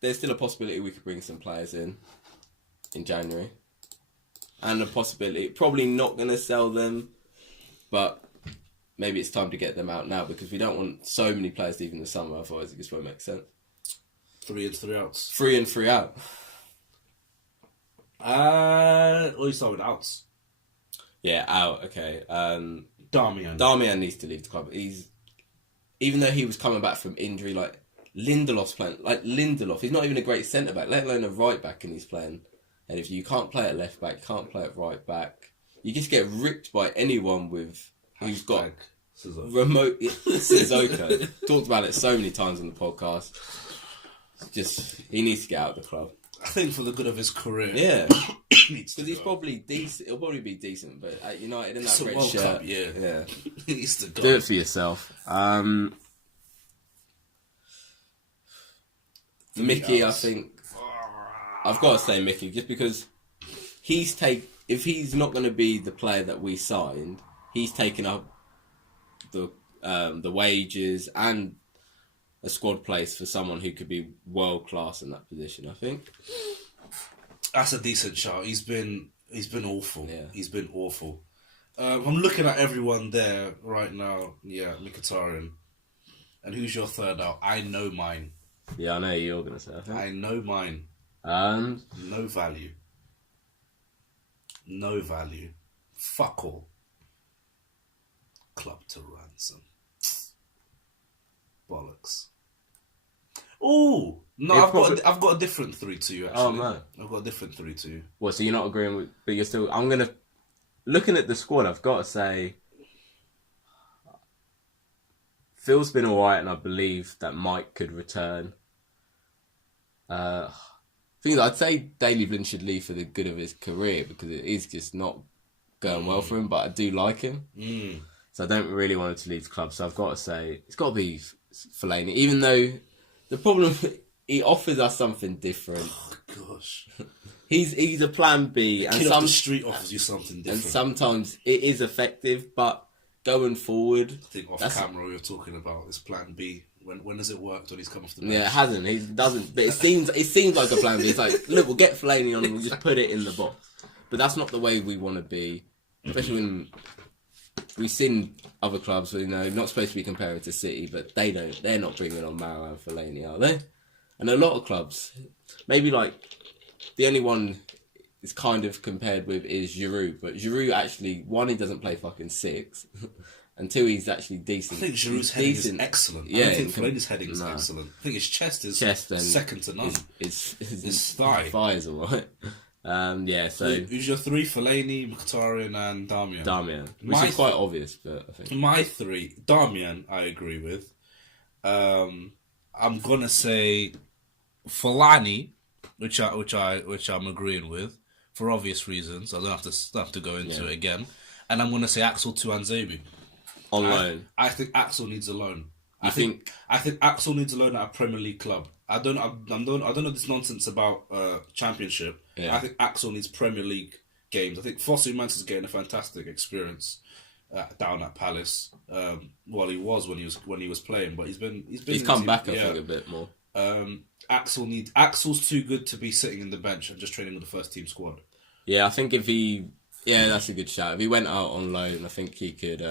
There's still a possibility we could bring some players in January. And a possibility, probably not going to sell them, but maybe it's time to get them out now because we don't want so many players leaving the summer, otherwise it just won't make sense. 3 in, 3 outs. 3 in, 3 out. Or you start with outs. Yeah, out, okay. Darmian needs to leave the club. Even though he was coming back from injury, like Lindelof's playing, he's not even a great centre-back, let alone a right-back, and he's playing. And if you can't play at left-back, can't play at right-back, you just get ripped by anyone who's got remote... Sissoko. Talked about it so many times on the podcast. He needs to get out of the club. I think for the good of his career. Yeah. Because he's probably decent. He'll probably be decent, but at United in that red shirt... Cup, yeah. He needs to go. Do it for yourself. Mickey, I think... I've got to say Mickey, just because if he's not going to be the player that we signed, he's taken up the wages and a squad place for someone who could be world class in that position, I think. That's a decent shout. He's been awful. Yeah. He's been awful. I'm looking at everyone there right now. Yeah, Mkhitaryan. And who's your third out? I know mine. Yeah, I know who you're going to say, I think. I know mine. No value. No value. Fuck all. Club to ransom. Bollocks. Oh no! I've got a different 3-2 actually. Oh man, I've got a different 3-2. Well, so you're not agreeing with, but you're still. I'm gonna looking at the squad. I've got to say, Phil's been alright, and I believe that Mike could return. Things I'd say Daley Blind should leave for the good of his career because it is just not going well for him. But I do like him, so I don't really want him to leave the club. So I've got to say it's got to be Fellaini, even though the problem he offers us something different. Oh gosh, he's a plan B, and Kid off the street offers you something different, and sometimes it is effective. But going forward, I think off camera you're talking about is plan B. When has it worked when he's come off the bench? Yeah, it hasn't. He doesn't. But it seems like a plan B. It's like, look, we'll get Fellaini on and we'll just put it in the box. But that's not the way we want to be. Especially when we've seen other clubs, not supposed to be comparing to City, but they're not bringing on Mara and Fellaini, are they? And a lot of clubs, maybe like the only one is kind of compared with is Giroud. But Giroud actually, one, he doesn't play fucking 6. And 2, he's actually decent. I think Giroud's heading is excellent. Yeah, I don't think Fellaini's heading is excellent. I think his chest is second to none. His thigh is alright. So who's your 3? Fellaini, Mkhitaryan, and Darmian. Which is quite obvious, but I think my 3, Darmian, I agree with. I'm gonna say Fellaini, which I'm agreeing with for obvious reasons. I don't have to go into it again. And I'm gonna say Axel Tuanzebe. On loan. I think Axel needs a loan. I think Axel needs a loan at a Premier League club. I don't know this nonsense about Championship. Yeah. I think Axel needs Premier League games. I think Fosu Mensah's getting a fantastic experience down at Palace. Well, he was when he was playing, but he's come back. I think a bit more. Axel's too good to be sitting in the bench and just training with the first team squad. Yeah, I think that's a good shout. If he went out on loan, I think he could.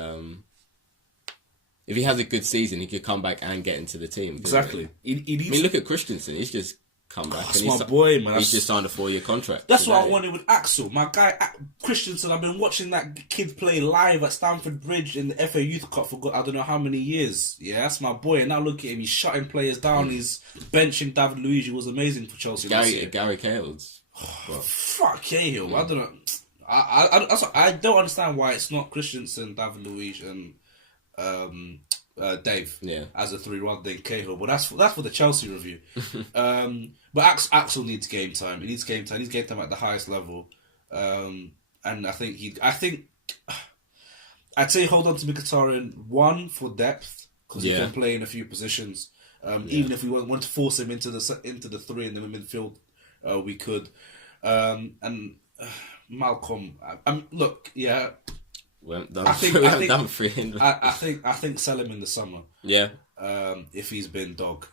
If he has a good season, he could come back and get into the team. Exactly. Look at Christensen. He's just come back. That's and my boy, man. He's just signed a 4-year contract. That's today. what I wanted with Axel. My guy, Christensen, I've been watching that kid play live at Stamford Bridge in the FA Youth Cup for I don't know how many years. Yeah, that's my boy. And now look at him. He's shutting players down. He's benching David Luiz, who was amazing for Chelsea. Gary Cahill's. Fuck Cahill. I don't know. I don't understand why it's not Christensen, David Luiz, and Dave as a 3-1 then Cahill. But that's for the Chelsea review. But Axel needs game time. He needs game time. He needs game time at the highest level. And I think I'd say hold on to Mkhitaryan, one, for depth, because he can play in a few positions. Even if we want to force him into the 3 in the midfield, we could. And Malcolm, look, yeah. We haven't done 3. I think sell him in the summer. Yeah. If he's been dog.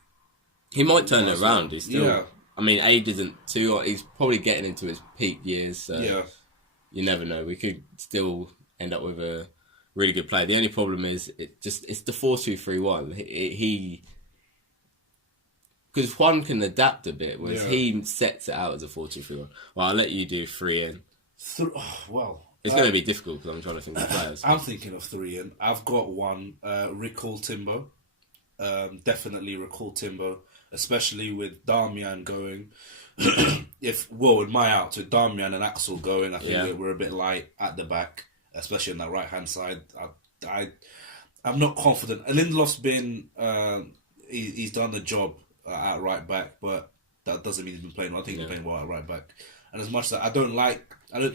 He might turn it around. He's still. Yeah. I mean, age isn't too. He's probably getting into his peak years. So you never know. We could still end up with a really good player. The only problem is it's the 4-2-3-1. He because Juan can adapt a bit, whereas he sets it out as a 4-2-3-1. Well, I'll let you do 3 in. It's going to be difficult because I'm trying to think of players. I'm thinking of 3 in. I've got one. Recall Timbo. Definitely recall Timbo, especially with Darmian going. With my out to Darmian and Axel going, I think we're a bit light at the back, especially on that right hand side. I'm not confident. And Lindelof's been he's done the job at right back, but that doesn't mean he's been playing well. I think he's playing well at right back. And as much as I don't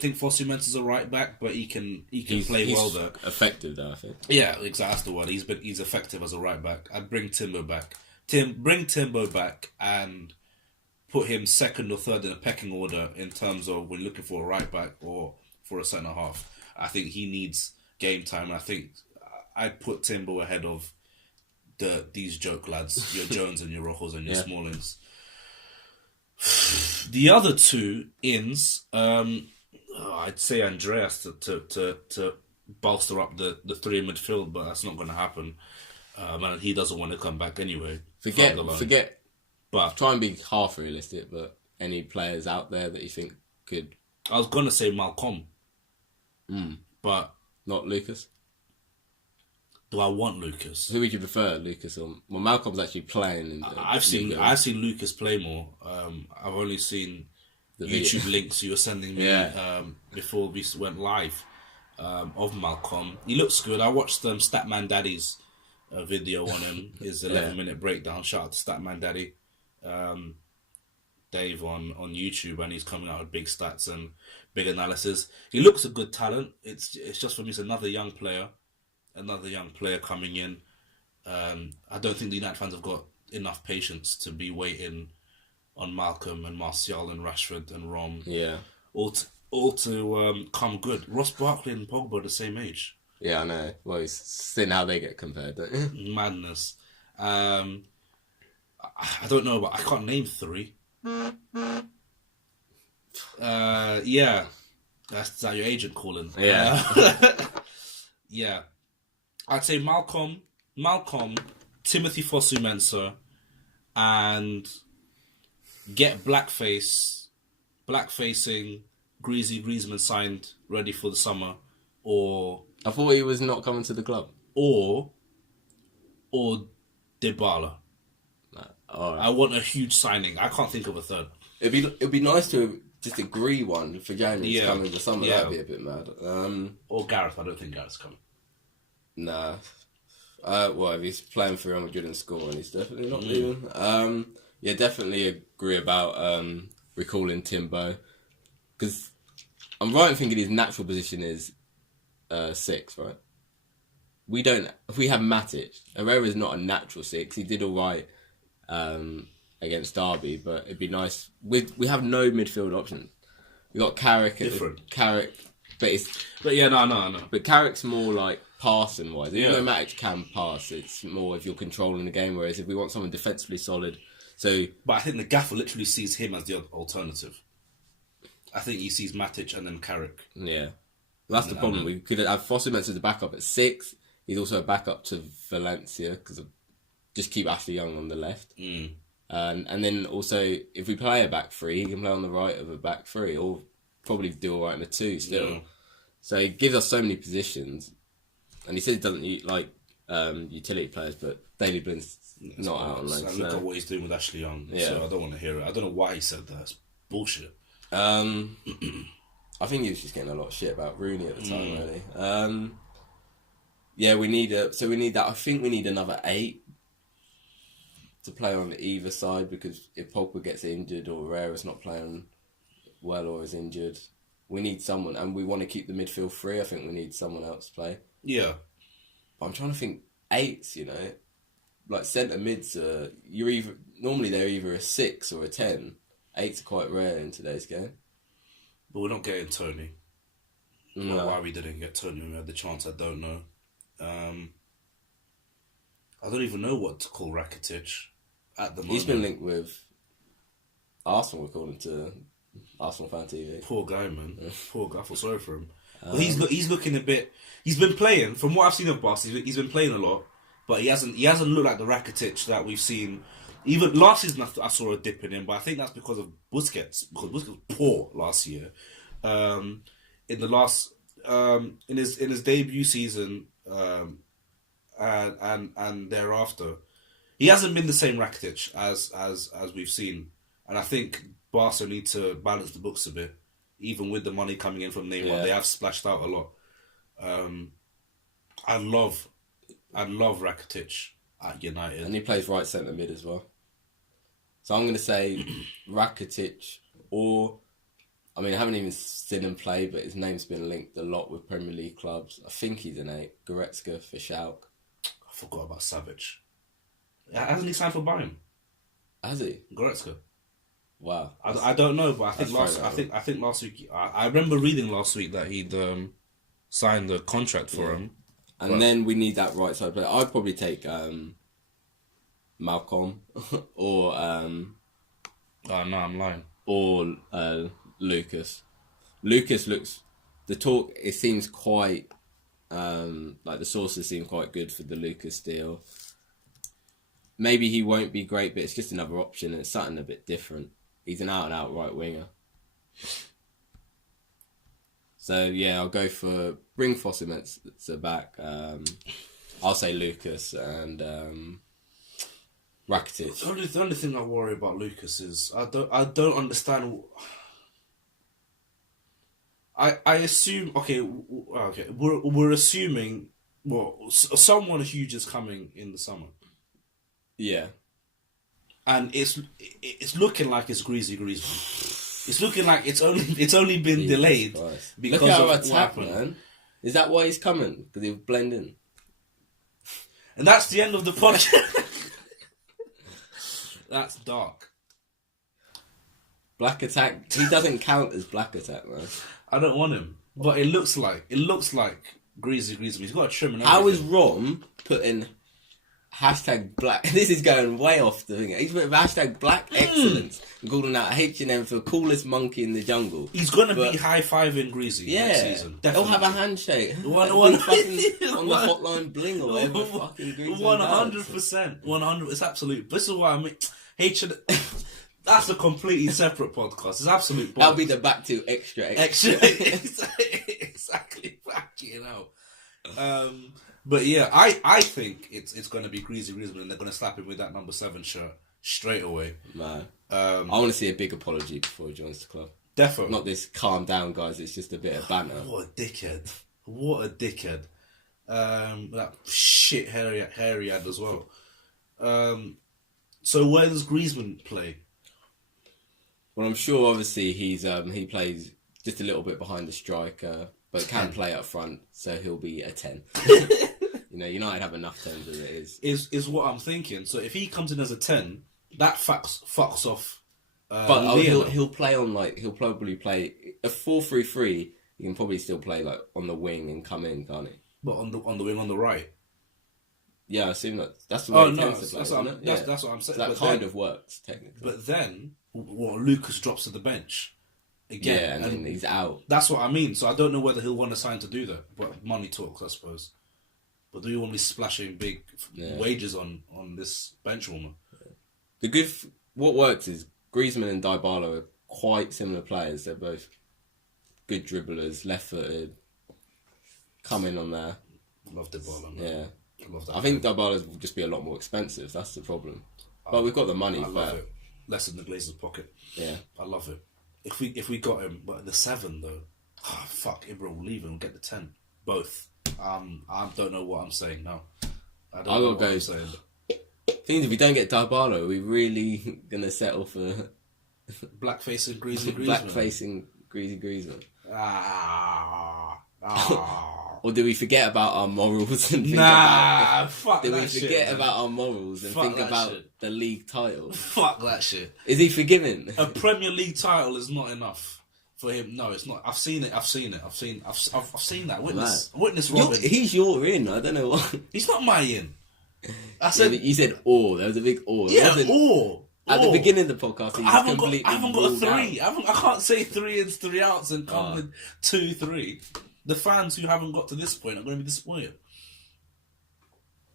think Fosu Mensah's a right back, but he can play well there. Effective though, I think. Yeah, exactly. That's the one. He's effective as a right back. I'd bring Timbo back. Bring Timbo back and put him second or third in a pecking order in terms of when looking for a right back or for a centre half. I think he needs game time. I think I'd put Timbo ahead of these joke lads, your Jones and your Rojos and your Smallings. The other 2 ins, I'd say Andreas to bolster up the 3 in midfield, but that's not going to happen. And he doesn't want to come back anyway. Forget. But try and be half realistic. But any players out there that you think could? I was going to say Malcolm, but not Lucas. Do I want Lucas? Who would you prefer, Lucas or? Well, Malcolm's actually playing. I've seen Lucas play more. I've only seen the YouTube links you were sending me before we went live of Malcolm. He looks good. I watched Statman Daddy's video on him. His 11-minute breakdown. Shout out to Statman Daddy, Dave on YouTube, and he's coming out with big stats and big analysis. He looks a good talent. It's just for me. It's another young player coming in. I don't think the United fans have got enough patience to be waiting on Malcolm and Martial and Rashford and Rom. Yeah. All to come good. Ross Barkley and Pogba are the same age. Yeah, I know. Well, it's seeing how they get compared, don't you? Madness. I don't know, but I can't name 3. Yeah. That's that your agent calling. Yeah. Yeah. I'd say Malcolm, Timothy Fosu Mensah, and get blackfacing Griezmann signed, ready for the summer, or I thought he was not coming to the club, or Dybala. Right. I want a huge signing. I can't think of a third. It'd be nice to just agree one for January to come in the summer. That'd be a bit mad. Or Gareth. I don't think Gareth's coming. Nah. If he's playing for Real Madrid and scoring, he's definitely not leaving. Definitely agree about recalling Timbo, because I'm right in thinking his natural position is 6, right? We have Matic. Herrera's not a natural 6. He did all right against Derby, but it'd be nice. We have no midfield options. We got Carrick. Carrick, but no. But Carrick's more like passing wise. Even though Matic can pass, it's more if you're controlling the game. Whereas if we want someone defensively solid, but I think the gaffer literally sees him as the alternative. I think he sees Matic and then Carrick. Yeah, that's the problem. We could have Fosu Mensah as a backup at 6. He's also a backup to Valencia because just keep Ashley Young on the left. And then also, if we play a back three, he can play on the right of a back three, or probably do all right in a two still. Yeah. So he gives us so many positions. And he says he doesn't like utility players, but Daley Blind's not out on loan. And look at what he's doing with Ashley Young. Yeah. So I don't want to hear it. I don't know why he said that. It's bullshit. I think he was just getting a lot of shit about Rooney at the time, really. Yeah, we need that. I think we need another 8 to play on either side, because if Pogba gets injured or Herrera's not playing well or is injured, we need someone, and we want to keep the midfield free. I think we need someone else to play. Yeah. But I'm trying to think 8s, like centre mids normally they're either a 6 or a 10. 8s are quite rare in today's game. But we're not getting Tony. No. Why we didn't get Tony when we had the chance, I don't know. I don't even know what to call Rakitic at the moment. He's been linked with Arsenal, according to Arsenal Fan TV. Poor guy, man. Poor guy. I feel sorry for him. Well, he's looking a bit. He's been playing. From what I've seen of Barca, he's been playing a lot, but he hasn't looked like the Rakitic that we've seen. Even last season, I saw a dip in him, but I think that's because of Busquets. Because Busquets was poor last year. In his debut season, and thereafter, he hasn't been the same Rakitic as we've seen. And I think Barca need to balance the books a bit. Even with the money coming in from Neymar, they have splashed out a lot. I love Rakitic at United, and he plays right centre mid as well. So I'm going to say Rakitic, or I haven't even seen him play, but his name's been linked a lot with Premier League clubs. I think he's an 8. Goretzka for Schalke. I forgot about Savage. Hasn't he signed for Bayern? Has he? Goretzka. Wow. I don't know, but I think last week I remember reading last week that he'd signed the contract for him. And then we need that right side player. I'd probably take Malcolm or oh no, I'm lying. Or Lucas. Lucas looks, the talk, it seems quite like the sources seem quite good for the Lucas deal. Maybe he won't be great, but it's just another option, and it's something a bit different. He's an out-and-out right winger. So, yeah, I'll go for... Bring Fossumets back. I'll say Lucas and Rakitic. The only thing I worry about Lucas is... I don't understand... I assume... Okay, we're assuming... Well, someone huge is coming in the summer. Yeah. And it's looking like it's Griezmann. It's looking like it's only been delayed because look at our of attack, man. Is that why he's coming? Because he'll blend in. And that's the end of the podcast. That's dark. Black Attack. He doesn't count as Black Attack, man. I don't want him, but it looks like Griezmann. He's got a trim and everything. How is Rom putting #black? This is going way off the thing. He's putting #black excellence and calling out H&M for coolest monkey in the jungle. He's gonna be high-fiving Griezmann next season. Definitely. They'll have a handshake. One on the hotline bling or whatever. Fucking Griezmann. 100%. 100. It's absolute. This is what I mean. H&M. That's a completely separate podcast. It's absolute. That'll be the back to extra. Exactly. Fucking hell. But yeah, I think it's going to be Griezmann, and they're going to slap him with that number 7 shirt straight away. Man, I want to see a big apology before he joins the club. Definitely. Not this calm down, guys. It's just a bit of banter. What a dickhead. That shit Harry had as well. So where does Griezmann play? Well, I'm sure obviously he plays just a little bit behind the striker, but can play up front, so he'll be a 10. United have enough 10s as it is. Is what I'm thinking. So if he comes in as a 10, that fucks off. But he'll play on he'll probably play a 4-3-3. He can probably still play on the wing and come in, can't he? But on the wing on the right. Yeah, I assume that's the way he tends to play, that's what I'm saying. So that kind of works technically. But then, Lucas drops to the bench again. Yeah, and then he's out. That's what I mean. So I don't know whether he'll want to sign to do that. But money talks, I suppose. But do you want me splashing big wages on this bench warmer? The good what works is Griezmann and Dybala are quite similar players. They're both good dribblers, left-footed, come in on there. Love Dybala, man. Yeah. I love that. I think Dybala's will just be a lot more expensive. That's the problem. But we've got the money. I love it. Less in the Glazers' pocket. Yeah. I love it. If we got him, but the 7 though, fuck, Ibra will leave and get the 10. Both. I don't know what I'm saying now. I don't know what I'm saying. Things if we don't get Dybala, are we really gonna settle for blackface and greasy Griezmann? Blackface and greasy Griezmann. Or do we forget about our morals and think fuck do that we shit, forget about our morals and think about shit. the league title? Fuck that shit. Is he forgiven? A Premier League title is not enough for him. No, it's not. I've seen it. I've seen that. Witness Robin. He's your in. I don't know why. He's not my in. I said. You said or. There was a big or. Yeah, or. At the beginning of the podcast, he was completely I haven't got a 3. out. I can't say 3 ins, 3 outs and come with 2, 3. The fans who haven't got to this point are going to be disappointed.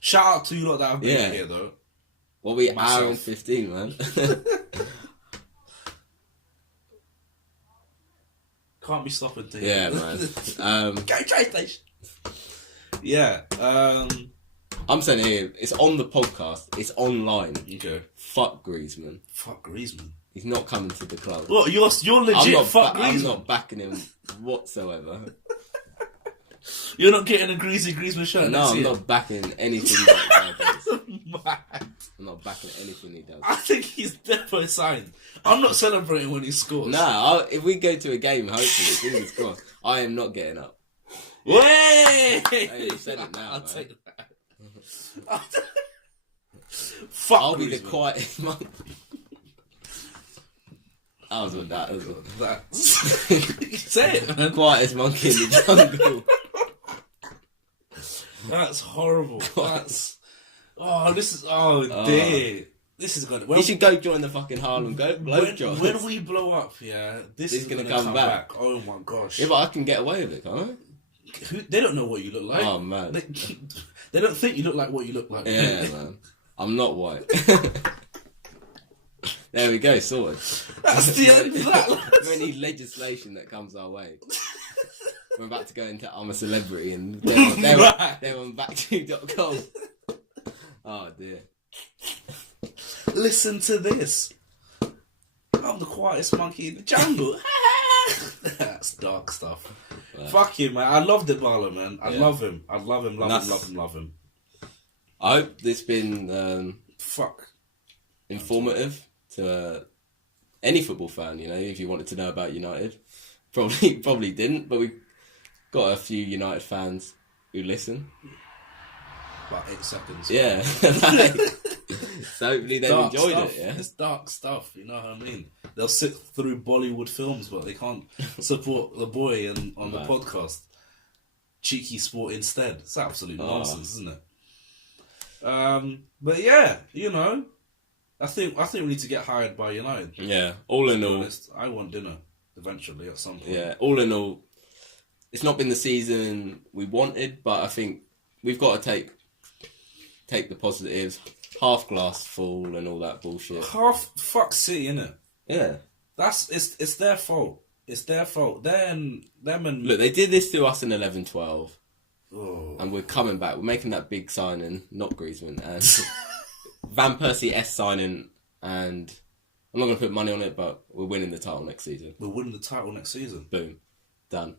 Shout out to you lot that have been here, though. Well, we hour and 15, man. Can't be stopping to hear. Yeah, man. Go PlayStation. Yeah. I'm saying here, it's on the podcast. It's online. Okay. Fuck Griezmann. Fuck Griezmann. He's not coming to the club. What? You're legit fuck Griezmann? I'm not backing him whatsoever. You're not getting a greasy Griezmann shirt? No, I'm not backing anything that guy does. Man. I'm not backing anything he does. I think he's definitely signed. I'm not celebrating when he scores. Nah, if we go to a game, hopefully, fingers crossed, I am not getting up. Hey! Hey, you said it now, I'll man. take that. Fuck I'll be Griezmann. the quietest monk. That was what that was. Say it, man. Quietest monkey in the jungle. That's horrible. That's... Oh, this is... Oh, dear. This is going to... You should go join the fucking Harlem Globetrotters. When we blow up, yeah, this is going to come back. Oh, my gosh. Yeah, but I can get away with it, can't I? They don't know what you look like. Oh, man. They don't think you look like what you look like. Yeah, man. I'm not white. There we go, sorted. That's the end of that. For any legislation that comes our way. We're about to go into I'm a Celebrity and they're on back2.com. Oh, dear. Listen to this. I'm the quietest monkey in the jungle. That's dark stuff. Yeah. Fuck you, man. I love Dybala, man. I love him. I love him, love him. I hope it's been informative to any football fan, you know, if you wanted to know about United. Probably didn't, but we got a few United fans who listen. About 8 seconds. Yeah. So hopefully they enjoyed stuff. it, yeah? It's dark stuff, you know what I mean? They'll sit through Bollywood films, but they can't support the boy on the podcast. Cheeky sport instead. It's absolute nonsense, isn't it? But yeah, you know, I think we need to get hired by United. Yeah, all in all, honest, I want dinner eventually at some point. Yeah, all in all, it's not been the season we wanted, but I think we've got to take the positives, half glass full and all that bullshit. Fuck City, innit? Yeah, it's their fault. It's their fault. Them and look, they did this to us in 11-12. Oh. And we're coming back. We're making that big signing, not Griezmann, and Van Persie signing, and I'm not going to put money on it, but we're winning the title next season. We're winning the title next season. Boom. Done.